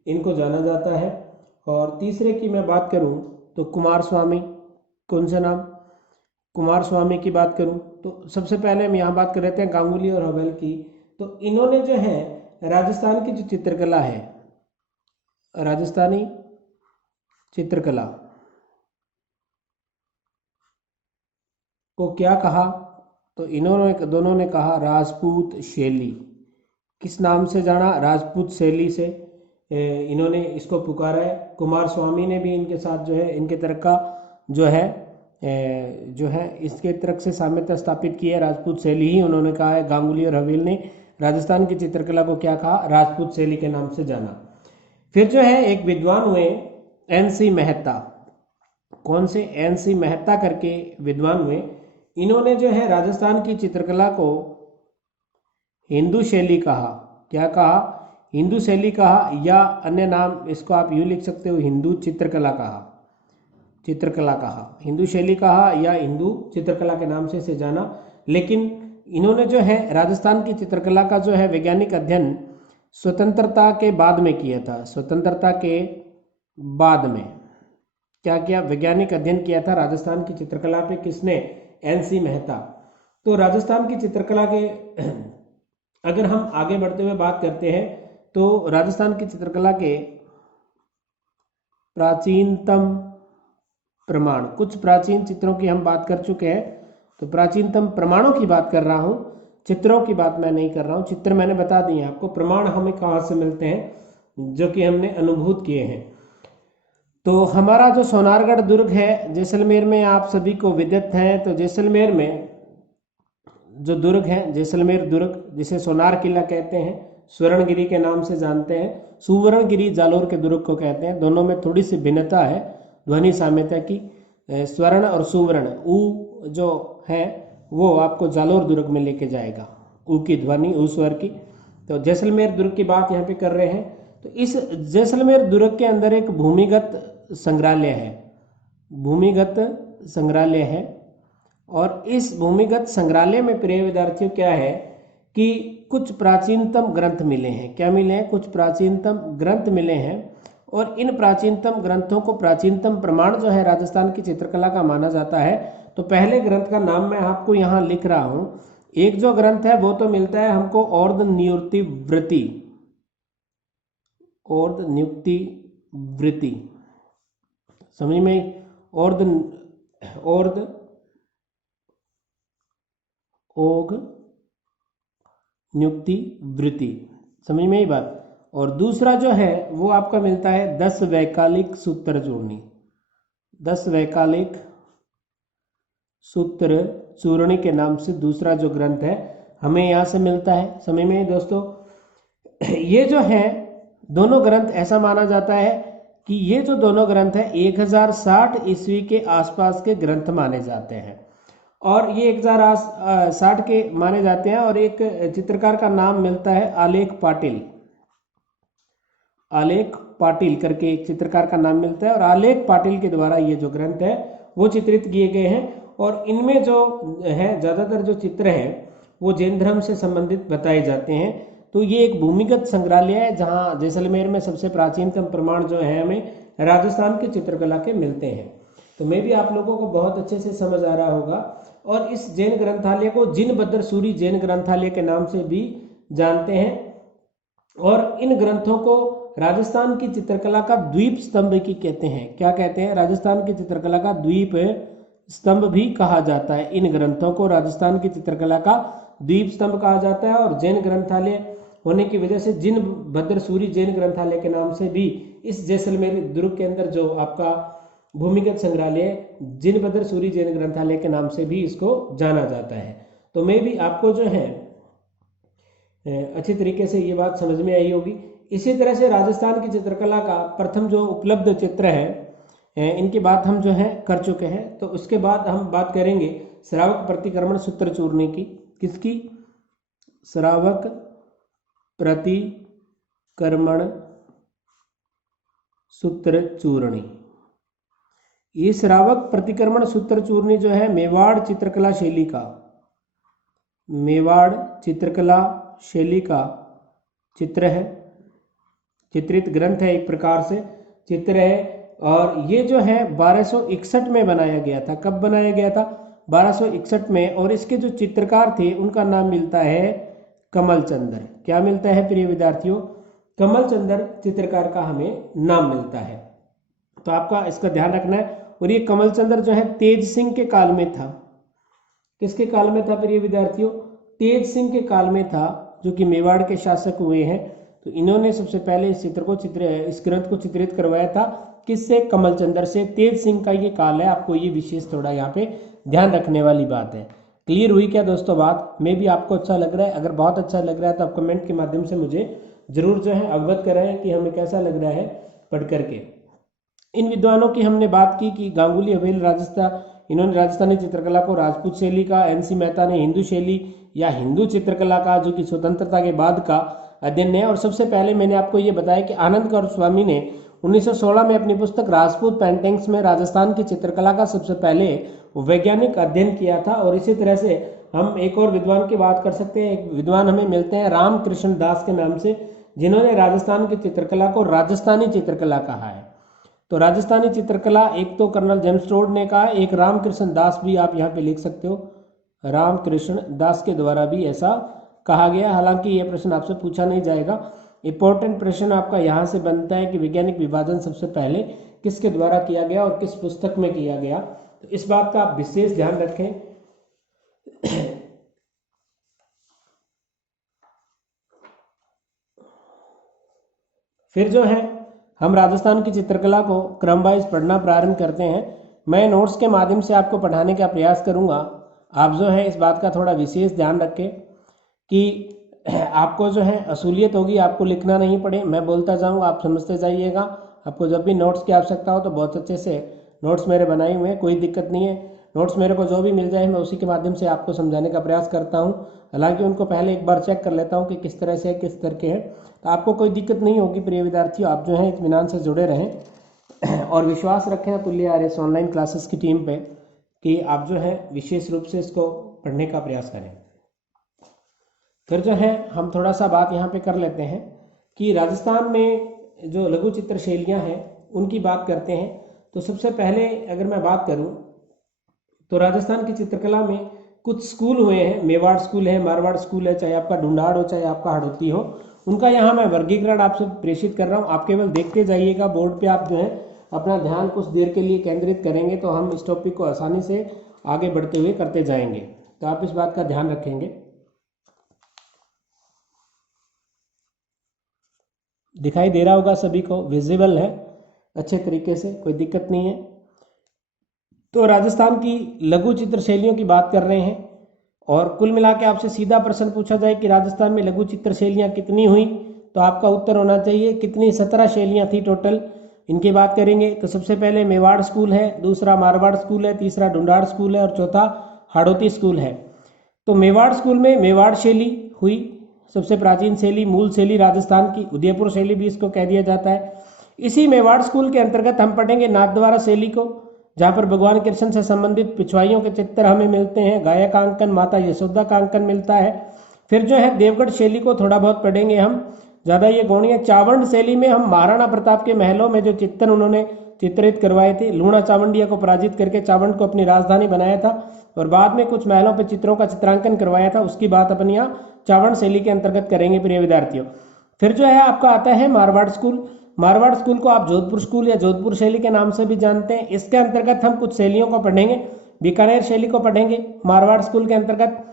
इनको जाना जाता है। और तीसरे की मैं बात करूं तो कुमार स्वामी। कौन सा नाम? कुमार स्वामी की बात करूं तो सबसे पहले हम यहाँ बात कर रहे थे गांगुली और हवेल की। तो इन्होंने जो है राजस्थान की जो चित्रकला है, राजस्थानी चित्रकला को क्या कहा? तो इन्होंने दोनों ने कहा राजपूत शैली। किस नाम से जाना? राजपूत शैली से इन्होंने इसको पुकारा है। कुमार स्वामी ने भी इनके साथ जो है इनके तरफ का जो है इसके तरफ से साम्यता स्थापित की है, राजपूत शैली ही उन्होंने कहा है। गांगुली और हवेल ने राजस्थान की चित्रकला को क्या कहा? राजपूत शैली के नाम से जाना। फिर जो है एक विद्वान हुए एन.सी. मेहता। कौन से? एन.सी. मेहता करके विद्वान हुए। इन्होंने जो है राजस्थान की चित्रकला को हिंदू शैली कहा। क्या कहा? हिंदू शैली कहा, या अन्य नाम इसको आप यूँ लिख सकते हो, हिंदू चित्रकला कहा। चित्रकला कहा, हिंदू शैली कहा, या हिंदू चित्रकला के नाम से इसे जाना। लेकिन इन्होंने जो है राजस्थान की चित्रकला का जो है वैज्ञानिक अध्ययन स्वतंत्रता के बाद में किया था। स्वतंत्रता के बाद में क्या किया? वैज्ञानिक अध्ययन किया था राजस्थान की चित्रकला पे। किसने? एन.सी. मेहता। तो राजस्थान की चित्रकला के अगर हम आगे बढ़ते हुए बात करते हैं तो राजस्थान की चित्रकला के प्राचीनतम प्रमाण, कुछ प्राचीन चित्रों की हम बात कर चुके हैं, तो प्राचीनतम प्रमाणों की बात कर रहा हूं। चित्रों की बात मैं नहीं कर रहा हूँ, चित्र मैंने बता दिए आपको। प्रमाण हमें कहाँ से मिलते हैं, जो कि हमने अनुभूत किए हैं। तो हमारा जो सोनारगढ़ दुर्ग है जैसलमेर में, आप सभी को विदित है। तो जैसलमेर में जो दुर्ग है, जैसलमेर दुर्ग, जिसे सोनार किला कहते हैं, स्वर्णगिरी के नाम से जानते हैं, सुवर्णगिरी जालोर के दुर्ग को कहते हैं। दोनों में थोड़ी सी भिन्नता है ध्वनि साम्यता की। स्वर्ण और सुवर्ण, ऊ जो है वो आपको जालोर दुर्ग में लेके जाएगा, ऊ की ध्वनि, ऊ स्वर की। तो जैसलमेर दुर्ग की बात यहाँ पे कर रहे हैं। तो इस जैसलमेर दुर्ग के अंदर एक भूमिगत संग्रहालय है, भूमिगत संग्रहालय है। और इस भूमिगत संग्रहालय में प्रिय विद्यार्थियों क्या है कि कुछ प्राचीनतम ग्रंथ मिले हैं। क्या मिले हैं? कुछ प्राचीनतम ग्रंथ मिले हैं। और इन प्राचीनतम ग्रंथों को प्राचीनतम प्रमाण जो है राजस्थान की चित्रकला का माना जाता है। तो पहले ग्रंथ का नाम मैं आपको यहाँ लिख रहा हूँ। एक जो ग्रंथ है वो तो मिलता है हमको और्ध नियुक्ति वृत्ति, और्ध नियुक्ति वृत्ति, समझ में? और्ध ओघ नियुक्ति वृत्ति, समझ में ही बात। और दूसरा जो है वो आपका मिलता है 10 वैकालिक सूत्र चूर्णी, 10 वैकालिक सूत्र चूर्णी के नाम से दूसरा जो ग्रंथ है हमें यहाँ से मिलता है। समझ में दोस्तों, ये जो है दोनों ग्रंथ ऐसा माना जाता है कि ये जो दोनों ग्रंथ है 1060 ईस्वी के आसपास के ग्रंथ माने जाते हैं। और ये 1060 के माने जाते हैं। और एक चित्रकार का नाम मिलता है आलेख पाटिल, आलेख पाटिल करके एक चित्रकार का नाम मिलता है। और आलेख पाटिल के द्वारा ये जो ग्रंथ है वो चित्रित किए गए हैं। और इनमें जो है ज़्यादातर जो चित्र हैं वो जैन धर्म से संबंधित बताए जाते हैं। तो ये एक भूमिगत संग्रहालय है जहाँ जैसलमेर में सबसे प्राचीनतम प्रमाण जो है हमें राजस्थान की चित्रकला के मिलते हैं। तो मैं भी आप लोगों को बहुत अच्छे से समझ आ रहा होगा। और इस जैन ग्रंथालय को जिनभद्र सूरी जैन ग्रंथालय के नाम से भी जानते हैं। और इन ग्रंथों को राजस्थान की चित्रकला का द्वीप स्तंभ की कहते हैं। क्या कहते हैं? राजस्थान की चित्रकला का द्वीप स्तंभ भी कहा जाता है। इन ग्रंथों को राजस्थान की चित्रकला का द्वीप स्तंभ कहा जाता है। और जैन ग्रंथालय होने की वजह से जिनभद्र सूरी जैन ग्रंथालय के नाम से भी इस जैसलमेर दुर्ग के अंदर जो आपका भूमिगत संग्रहालय जिनभद्र सूरी जैन ग्रंथालय के नाम से भी इसको जाना जाता है। तो मैं भी आपको जो है अच्छी तरीके से ये बात समझ में आई होगी। इसी तरह से राजस्थान की चित्रकला का प्रथम जो उपलब्ध चित्र है इनकी बात हम जो है कर चुके हैं। तो उसके बाद हम बात करेंगे श्रावक प्रतिक्रमण सूत्र चूर्णी की। किसकी? श्रावक प्रतिक्रमण सूत्र चूर्णी। ये श्रावक प्रतिक्रमण सूत्र चूर्णी जो है मेवाड़ चित्रकला शैली का, मेवाड़ चित्रकला शैली का चित्र है, चित्रित ग्रंथ है, एक प्रकार से चित्र है। और ये जो है 1261 में बनाया गया था। कब बनाया गया था? 1261 में। और इसके जो चित्रकार थे उनका नाम मिलता है कमल चंद्र। क्या मिलता है प्रिय विद्यार्थियों? कमल चंद्र चित्रकार का हमें नाम मिलता है। तो आपका इसका ध्यान रखना है। और ये कमल चंद्र जो है तेज सिंह के काल में था। किसके काल में था प्रिय विद्यार्थियों? तेज सिंह के काल में था, जो कि मेवाड़ के शासक हुए हैं। तो इन्होंने सबसे पहले इस ग्रंथ को चित्रित करवाया था। किससे? कमल चंद्र से। तेज सिंह का ये काल है। आपको ये विशेष थोड़ा यहाँ पे ध्यान रखने वाली बात है। क्लियर हुई क्या दोस्तों बात? मैं भी आपको अच्छा लग रहा है? अगर बहुत अच्छा लग रहा है तो आप कमेंट के माध्यम से मुझे जरूर जो है अवगत कराएं कि हमें कैसा लग रहा है पढ़ करके। इन विद्वानों की हमने बात की कि गांगुली हवेल राजस्थान, इन्होंने राजस्थानी चित्रकला को राजपूत शैली का, एनसी मेहता ने हिंदू शैली या हिंदू चित्रकला का, जो कि स्वतंत्रता के बाद का अध्ययन है। और सबसे पहले मैंने आपको ये बताया कि आनंद कौर स्वामी ने 1916 में अपनी पुस्तक राजपूत पेंटिंग्स में राजस्थान की चित्रकला का सबसे पहले वैज्ञानिक अध्ययन किया था। और इसी तरह से हम एक और विद्वान की बात कर सकते हैं। एक विद्वान हमें मिलते हैं रामकृष्ण दास के नाम से, जिन्होंने राजस्थान की चित्रकला को राजस्थानी चित्रकला कहा है। तो राजस्थानी चित्रकला एक तो कर्नल जेम्स टोड ने कहा, एक रामकृष्ण दास भी आप यहाँ पे लिख सकते हो, रामकृष्ण दास के द्वारा भी ऐसा कहा गया। हालांकि यह प्रश्न आपसे पूछा नहीं जाएगा। इंपॉर्टेंट प्रश्न आपका यहाँ से बनता है कि वैज्ञानिक विभाजन सबसे पहले किसके द्वारा किया गया और किस पुस्तक में किया गया। तो इस बात का आप विशेष ध्यान रखें। फिर जो है हम राजस्थान की चित्रकला को क्रम वाइज पढ़ना प्रारंभ करते हैं। मैं नोट्स के माध्यम से आपको पढ़ाने का प्रयास करूंगा। आप जो है इस बात का थोड़ा विशेष ध्यान रखें कि आपको जो है असूलियत होगी, आपको लिखना नहीं पड़े, मैं बोलता जाऊंगा, आप समझते जाइएगा। आपको जब भी नोट्स की आवश्यकता हो तो बहुत अच्छे से नोट्स मेरे बनाए हुए हैं, कोई दिक्कत नहीं है। नोट्स मेरे को जो भी मिल जाए मैं उसी के माध्यम से आपको समझाने का प्रयास करता हूं। हालांकि उनको पहले एक बार चेक कर लेता हूं कि किस तरह से किस तरह के हैं, तो आपको कोई दिक्कत नहीं होगी प्रिय विद्यार्थियों। आप जो है इत्मीनान से जुड़े रहें और विश्वास रखें अतुल्य आर्यस ऑनलाइन क्लासेस की टीम पे कि आप जो है विशेष रूप से इसको पढ़ने का प्रयास करें। फिर जो है हम थोड़ा सा बात यहाँ पे कर लेते हैं कि राजस्थान में जो लघु चित्र शैलियाँ हैं उनकी बात करते हैं। तो सबसे पहले अगर मैं बात करूँ तो राजस्थान की चित्रकला में कुछ स्कूल हुए हैं, मेवाड़ स्कूल है, मारवाड़ स्कूल है, चाहे आपका ढूंढाड़ हो चाहे आपका हड़ौती हो, उनका यहाँ मैं वर्गीकरण आपसे प्रेषित कर रहा हूँ। आप केवल देखते जाइएगा बोर्ड पे, आप जो है अपना ध्यान कुछ देर के लिए केंद्रित करेंगे तो हम इस टॉपिक को आसानी से आगे बढ़ते हुए करते जाएंगे। तो आप इस बात का ध्यान रखेंगे। दिखाई दे रहा होगा सभी को, विजिबल है अच्छे तरीके से, कोई दिक्कत नहीं है। तो राजस्थान की लघु चित्र शैलियों की बात कर रहे हैं और कुल मिला के आपसे सीधा प्रश्न पूछा जाए कि राजस्थान में लघु चित्र शैलियाँ कितनी हुई, तो आपका उत्तर होना चाहिए कितनी, 17 शैलियाँ थी टोटल। इनकी बात करेंगे तो सबसे पहले मेवाड़ स्कूल है, दूसरा मारवाड़ स्कूल है, तीसरा ढूंढाड़ स्कूल है और चौथा हाड़ौती स्कूल है। तो मेवाड़ स्कूल में मेवाड़ शैली हुई, सबसे प्राचीन शैली, मूल शैली राजस्थान की, उदयपुर शैली भी इसको कह दिया जाता है। इसी मेवाड़ स्कूल के अंतर्गत हम पढ़ेंगे नाथद्वारा शैली को, जहाँ पर भगवान कृष्ण से संबंधित पिछवाइयों के चित्र हमें मिलते हैं, गायकांकन, माता यशोदा का अंकन मिलता है। फिर जो है देवगढ़ शैली को थोड़ा बहुत पढ़ेंगे हम, ज़्यादा ये गौणी है। चावंड शैली में हम महाराणा प्रताप के महलों में जो चित्र उन्होंने चित्रित करवाए थे, लूणा चावंडिया को पराजित करके चावंड को अपनी राजधानी बनाया था और बाद में कुछ महलों पर चित्रों का चित्रांकन करवाया था, उसकी बात अपन यहाँ चावंड शैली के अंतर्गत करेंगे प्रिय विद्यार्थियों। फिर जो है आपका आता है मारवाड़ स्कूल। मारवाड़ स्कूल को आप जोधपुर स्कूल या जोधपुर शैली के नाम से भी जानते हैं। इसके अंतर्गत हम कुछ शैलियों को पढ़ेंगे, बीकानेर शैली को पढ़ेंगे मारवाड़ स्कूल के अंतर्गत।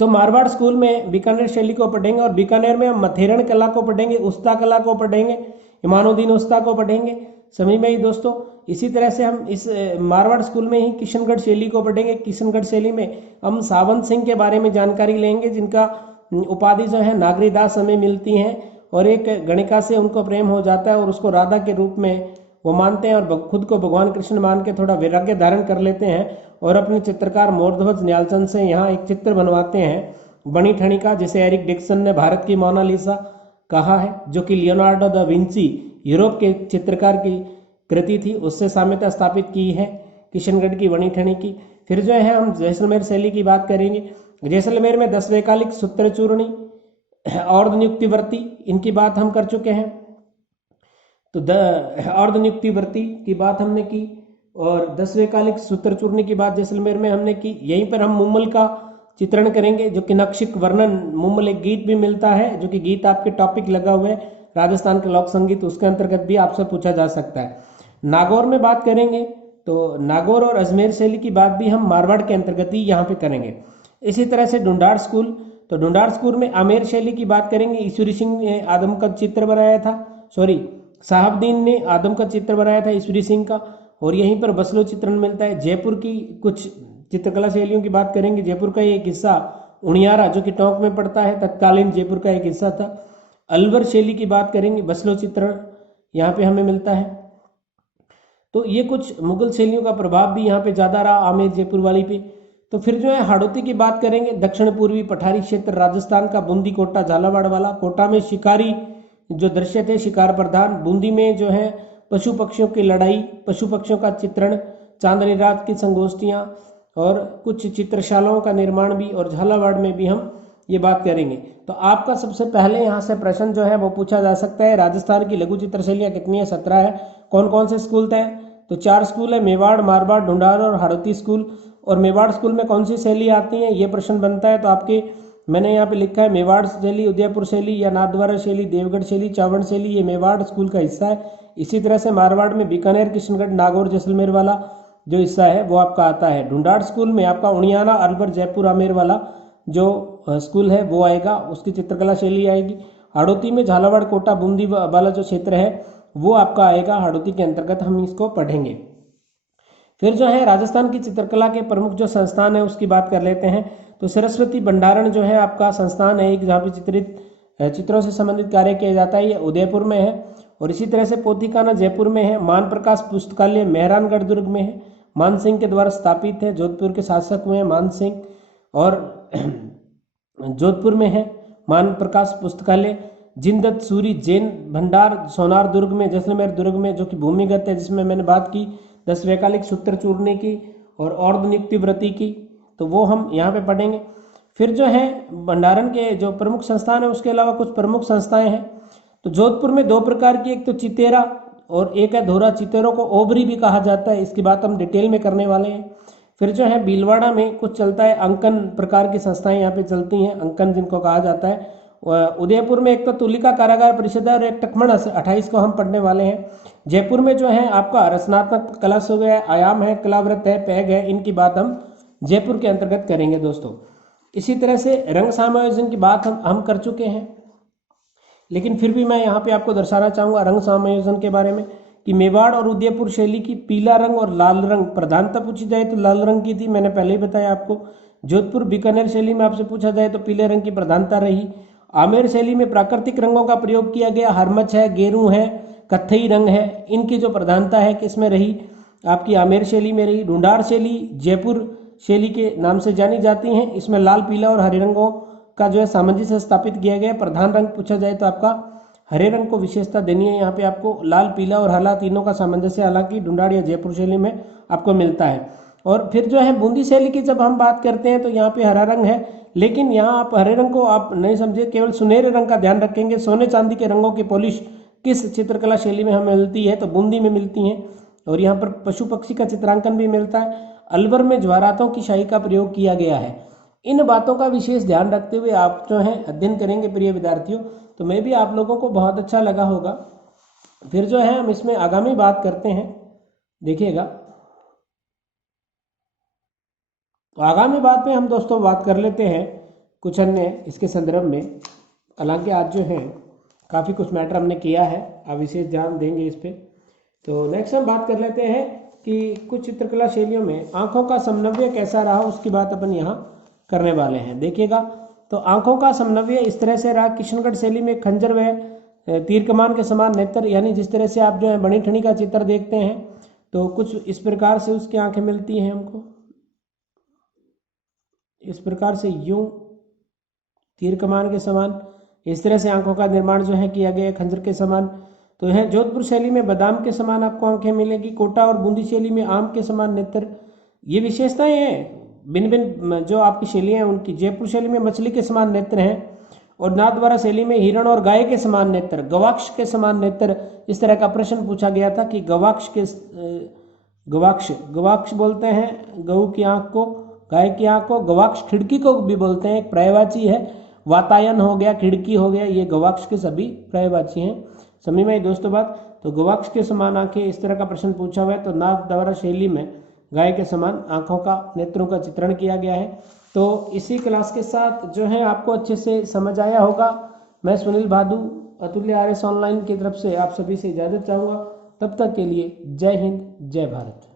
तो मारवाड़ स्कूल में बीकानेर शैली को पढ़ेंगे और बीकानेर में हम मथेरण कला को पढ़ेंगे, उस्ता कला को पढ़ेंगे, इमानुद्दीन उस्ता को पढ़ेंगे। समझ में ही दोस्तों। इसी तरह से हम इस मारवाड़ स्कूल में ही किशनगढ़ शैली को पढ़ेंगे। किशनगढ़ शैली में हम सावंत सिंह के बारे में जानकारी लेंगे, जिनका उपाधि जो है नागरीदास हमें मिलती हैं और एक गणिका से उनको प्रेम हो जाता है और उसको राधा के रूप में वो मानते हैं और खुद को भगवान कृष्ण मान के थोड़ा वैराग्य धारण कर लेते हैं और अपने चित्रकार मोरध्वज न्यालचंद से यहाँ एक चित्र बनवाते हैं बनी ठनी का, जिसे एरिक डिक्सन ने भारत की मोनालिसा कहा है, जो कि लियोनार्डो दा विंची यूरोप के चित्रकार की कृति थी, उससे साम्यता स्थापित की है किशनगढ़ की बनी ठनी की। फिर जो है हम जैसलमेर शैली की बात करेंगे। जैसलमेर में 10वें कालिक, सूत्रचूर्णी, अर्धनियुक्तिवर्ती, इनकी बात हम कर चुके हैं। तो अर्धनियुक्तिवर्ती की बात हमने की और 10वें कालिक सूत्रचूर्णी की बात जैसलमेर में हमने की। यहीं पर हम मुम्मल का चित्रण करेंगे, जो कि नक्शिक वर्णन, मुम्मल एक गीत भी मिलता है, जो कि गीत आपके टॉपिक लगा हुआ है राजस्थान के लोक संगीत, उसके अंतर्गत भी आपसे पूछा जा सकता है। नागौर में बात करेंगे तो नागौर और अजमेर शैली की बात भी हम मारवाड़ के अंतर्गत ही यहाँ पे करेंगे। इसी तरह से ढूंढाड़ स्कूल, तो ढूंढाड़ स्कूल में आमेर शैली की बात करेंगे। ईश्वरी सिंह ने आदम का चित्र बनाया था, साहबदीन ने आदम का चित्र बनाया था ईश्वरी सिंह का, और यहीं पर बसलो चित्रण मिलता है। जयपुर की कुछ चित्रकला शैलियों की बात करेंगे। जयपुर का एक हिस्सा उनियारा, जो कि टोंक में पड़ता है, तत्कालीन जयपुर का एक हिस्सा था। अलवर शैली की बात करेंगे, बसलो चित्रण यहाँ पे हमें मिलता है। तो ये कुछ मुगल शैलियों का प्रभाव भी यहाँ पे ज़्यादा रहा आमेर जयपुर वाली पे। तो फिर जो है हाड़ौती की बात करेंगे। दक्षिण पूर्वी पठारी क्षेत्र राजस्थान का, बूंदी, कोटा, झालावाड़ वाला। कोटा में शिकारी जो दृश्य थे शिकार प्रधान। बूंदी में जो है पशु पक्षियों की लड़ाई, पशु पक्षियों का चित्रण, चांदनी रात की संगोष्ठियाँ और कुछ चित्रशालाओं का निर्माण भी, और झालावाड़ में भी हम ये बात करेंगे। तो आपका सबसे पहले यहाँ से प्रश्न जो है वो पूछा जा सकता है, राजस्थान की लघु चित्र शैलियाँ कितनी है? 17 है। कौन कौन से स्कूल थे? तो 4 स्कूल है, मेवाड़, मारवाड़, ढूंढाड़ और हाड़ौती स्कूल। और मेवाड़ स्कूल में कौन सी शैली आती है, ये प्रश्न बनता है। तो आपके मैंने यहाँ पे लिखा है मेवाड़ शैली, उदयपुर शैली या नाथद्वारा शैली, देवगढ़ शैली, चावंड शैली, ये मेवाड़ स्कूल का हिस्सा है। इसी तरह से मारवाड़ में बीकानेर, किशनगढ़, नागौर, जैसलमेर वाला जो हिस्सा है वो आपका आता है। ढूंढाड़ स्कूल में आपका उनियाना, अलवर, जयपुर, आमेर वाला जो स्कूल है वो आएगा, उसकी चित्रकला शैली आएगी। हाड़ौती में झालावाड़ कोटा बूंदी वाला जो क्षेत्र है वो आपका आएगा, हाड़ौती के अंतर्गत हम इसको पढ़ेंगे। फिर जो है राजस्थान की चित्रकला के प्रमुख जो संस्थान है उसकी बात कर लेते हैं। तो सरस्वती भंडारण जो है आपका संस्थान है एक, जहाँ पे चित्रित चित्रों से संबंधित कार्य किया जाता है, ये उदयपुर में है। और इसी तरह से पोथीखाना जयपुर में है, मान प्रकाश पुस्तकालय मेहरानगढ़ दुर्ग में है, मान सिंह के द्वारा स्थापित है, जोधपुर के शासक हुए हैं मान सिंह, और जोधपुर में है मान प्रकाश पुस्तकालय। जिनदत्त सूरी जैन भंडार सोनार दुर्ग में, जैसलमेर दुर्ग में, जो कि भूमिगत है, जिसमें मैंने बात की 10 वैकल्पिक सूत्र चूड़ने की और अर्ध नियुक्ति व्रति की, तो वो हम यहाँ पे पढ़ेंगे। फिर जो है भंडारण के जो प्रमुख संस्थान है उसके अलावा कुछ प्रमुख संस्थाएं हैं। तो जोधपुर में 2 प्रकार की, एक तो चितेरा और एक है धोरा। चितेरों को ओबरी भी कहा जाता है, इसकी बात हम डिटेल में करने वाले हैं। फिर जो है भीलवाड़ा में कुछ चलता है, अंकन प्रकार की संस्थाएं यहाँ पे चलती हैं, अंकन जिनको कहा जाता है। उदयपुर में एक तो तुलिका कारागार परिषद है और एक टकमण 28 को हम पढ़ने वाले हैं। जयपुर में जो है आपका रचनात्मक कलश हो गया, आयाम है, कलाव्रत है, पैग है, इनकी बात हम जयपुर के अंतर्गत करेंगे दोस्तों। इसी तरह से रंग समायोजन की बात हम कर चुके हैं, लेकिन फिर भी मैं यहाँ पे आपको दर्शाना चाहूँगा रंग समायोजन के बारे में कि मेवाड़ और उदयपुर शैली की पीला रंग और लाल रंग प्रधानता पूछी जाए तो लाल रंग की थी, मैंने पहले ही बताया आपको। जोधपुर बीकानेर शैली में आपसे पूछा जाए तो पीले रंग की प्रधानता रही। आमेर शैली में प्राकृतिक रंगों का प्रयोग किया गया, हरमच है, गेरू है, कत्थई रंग है, इनकी जो प्रधानता है किसमें रही, आपकी आमेर शैली में रही। ढूंढार शैली जयपुर शैली के नाम से जानी जाती हैं, इसमें लाल, पीला और हरे रंगों का जो है सामंजस्य स्थापित किया गया है। प्रधान रंग पूछा जाए तो आपका हरे रंग को विशेषता देनी है, यहाँ पे आपको लाल, पीला और हरा तीनों का सामंजस्य हालांकि ढूंढार या जयपुर शैली में आपको मिलता है। और फिर जो है बूंदी शैली की जब हम बात करते हैं तो यहाँ पे हरा रंग है, लेकिन यहाँ आप हरे रंग को आप नहीं समझे, केवल सुनहरे रंग का ध्यान रखेंगे। सोने चांदी के रंगों की पॉलिश किस चित्रकला शैली में हमें मिलती है तो बूंदी में मिलती हैं। और यहाँ पर पशु पक्षी का चित्रांकन भी मिलता है। अलवर में ज्वारातों की शाही का प्रयोग किया गया है। इन बातों का विशेष ध्यान रखते हुए आप जो है अध्ययन करेंगे प्रिय विद्यार्थियों, तो मैं भी आप लोगों को बहुत अच्छा लगा होगा। फिर जो है हम इसमें आगामी बात करते हैं, देखिएगा। तो आगामी बात में हम दोस्तों बात कर लेते हैं कुछ अन्य इसके संदर्भ में। हालांकि आज जो है काफ़ी कुछ मैटर हमने किया है, आप विशेष ध्यान देंगे इस पर। तो नेक्स्ट हम बात कर लेते हैं कि कुछ चित्रकला शैलियों में आंखों का समन्वय कैसा रहा, उसकी बात अपन यहाँ करने वाले हैं। देखिएगा, तो आंखों का समन्वय इस तरह से रहा। किशनगढ़ शैली में खंजर व तीर कमान के समान नेत्र, यानी जिस तरह से आप जो है बनी ठनी का चित्र देखते हैं तो कुछ इस प्रकार से उसकी आंखें मिलती हैं हमको, इस प्रकार से यूं तीर कमान के समान, इस तरह से आंखों का निर्माण जो है किया गया खंजर के समान। तो है जोधपुर शैली में बादाम के समान आपको आंखें मिलेगी। कोटा और बूंदी शैली में आम के समान नेत्र, ये विशेषताएं हैं भिन्न भिन्न जो आपकी शैलियाँ हैं उनकी। जयपुर शैली में मछली के समान नेत्र हैं और नाथद्वारा शैली में हिरण और गाय के समान नेत्र, गवाक्ष के समान नेत्र। इस तरह का प्रश्न पूछा गया था कि गवाक्ष बोलते हैं गऊ की आंख को, गाय की आंख को। गवाक्ष खिड़की को भी बोलते हैं, एक पर्यायवाची है। वातायन हो गया, खिड़की हो गया, ये गवाक्ष के सभी पर्यायवाची हैं। समझ में आई दोस्तों बात। तो गवाक्ष के समान आंखें, इस तरह का प्रश्न पूछा हुआ है। तो नाथद्वारा शैली में गाय के समान आंखों का, नेत्रों का चित्रण किया गया है। तो इसी क्लास के साथ जो है आपको अच्छे से समझ आया होगा। मैं सुनील भादु अतुल्य आरएस ऑनलाइन की तरफ से आप सभी से इजाज़त चाहूँगा। तब तक के लिए जय हिंद, जय भारत।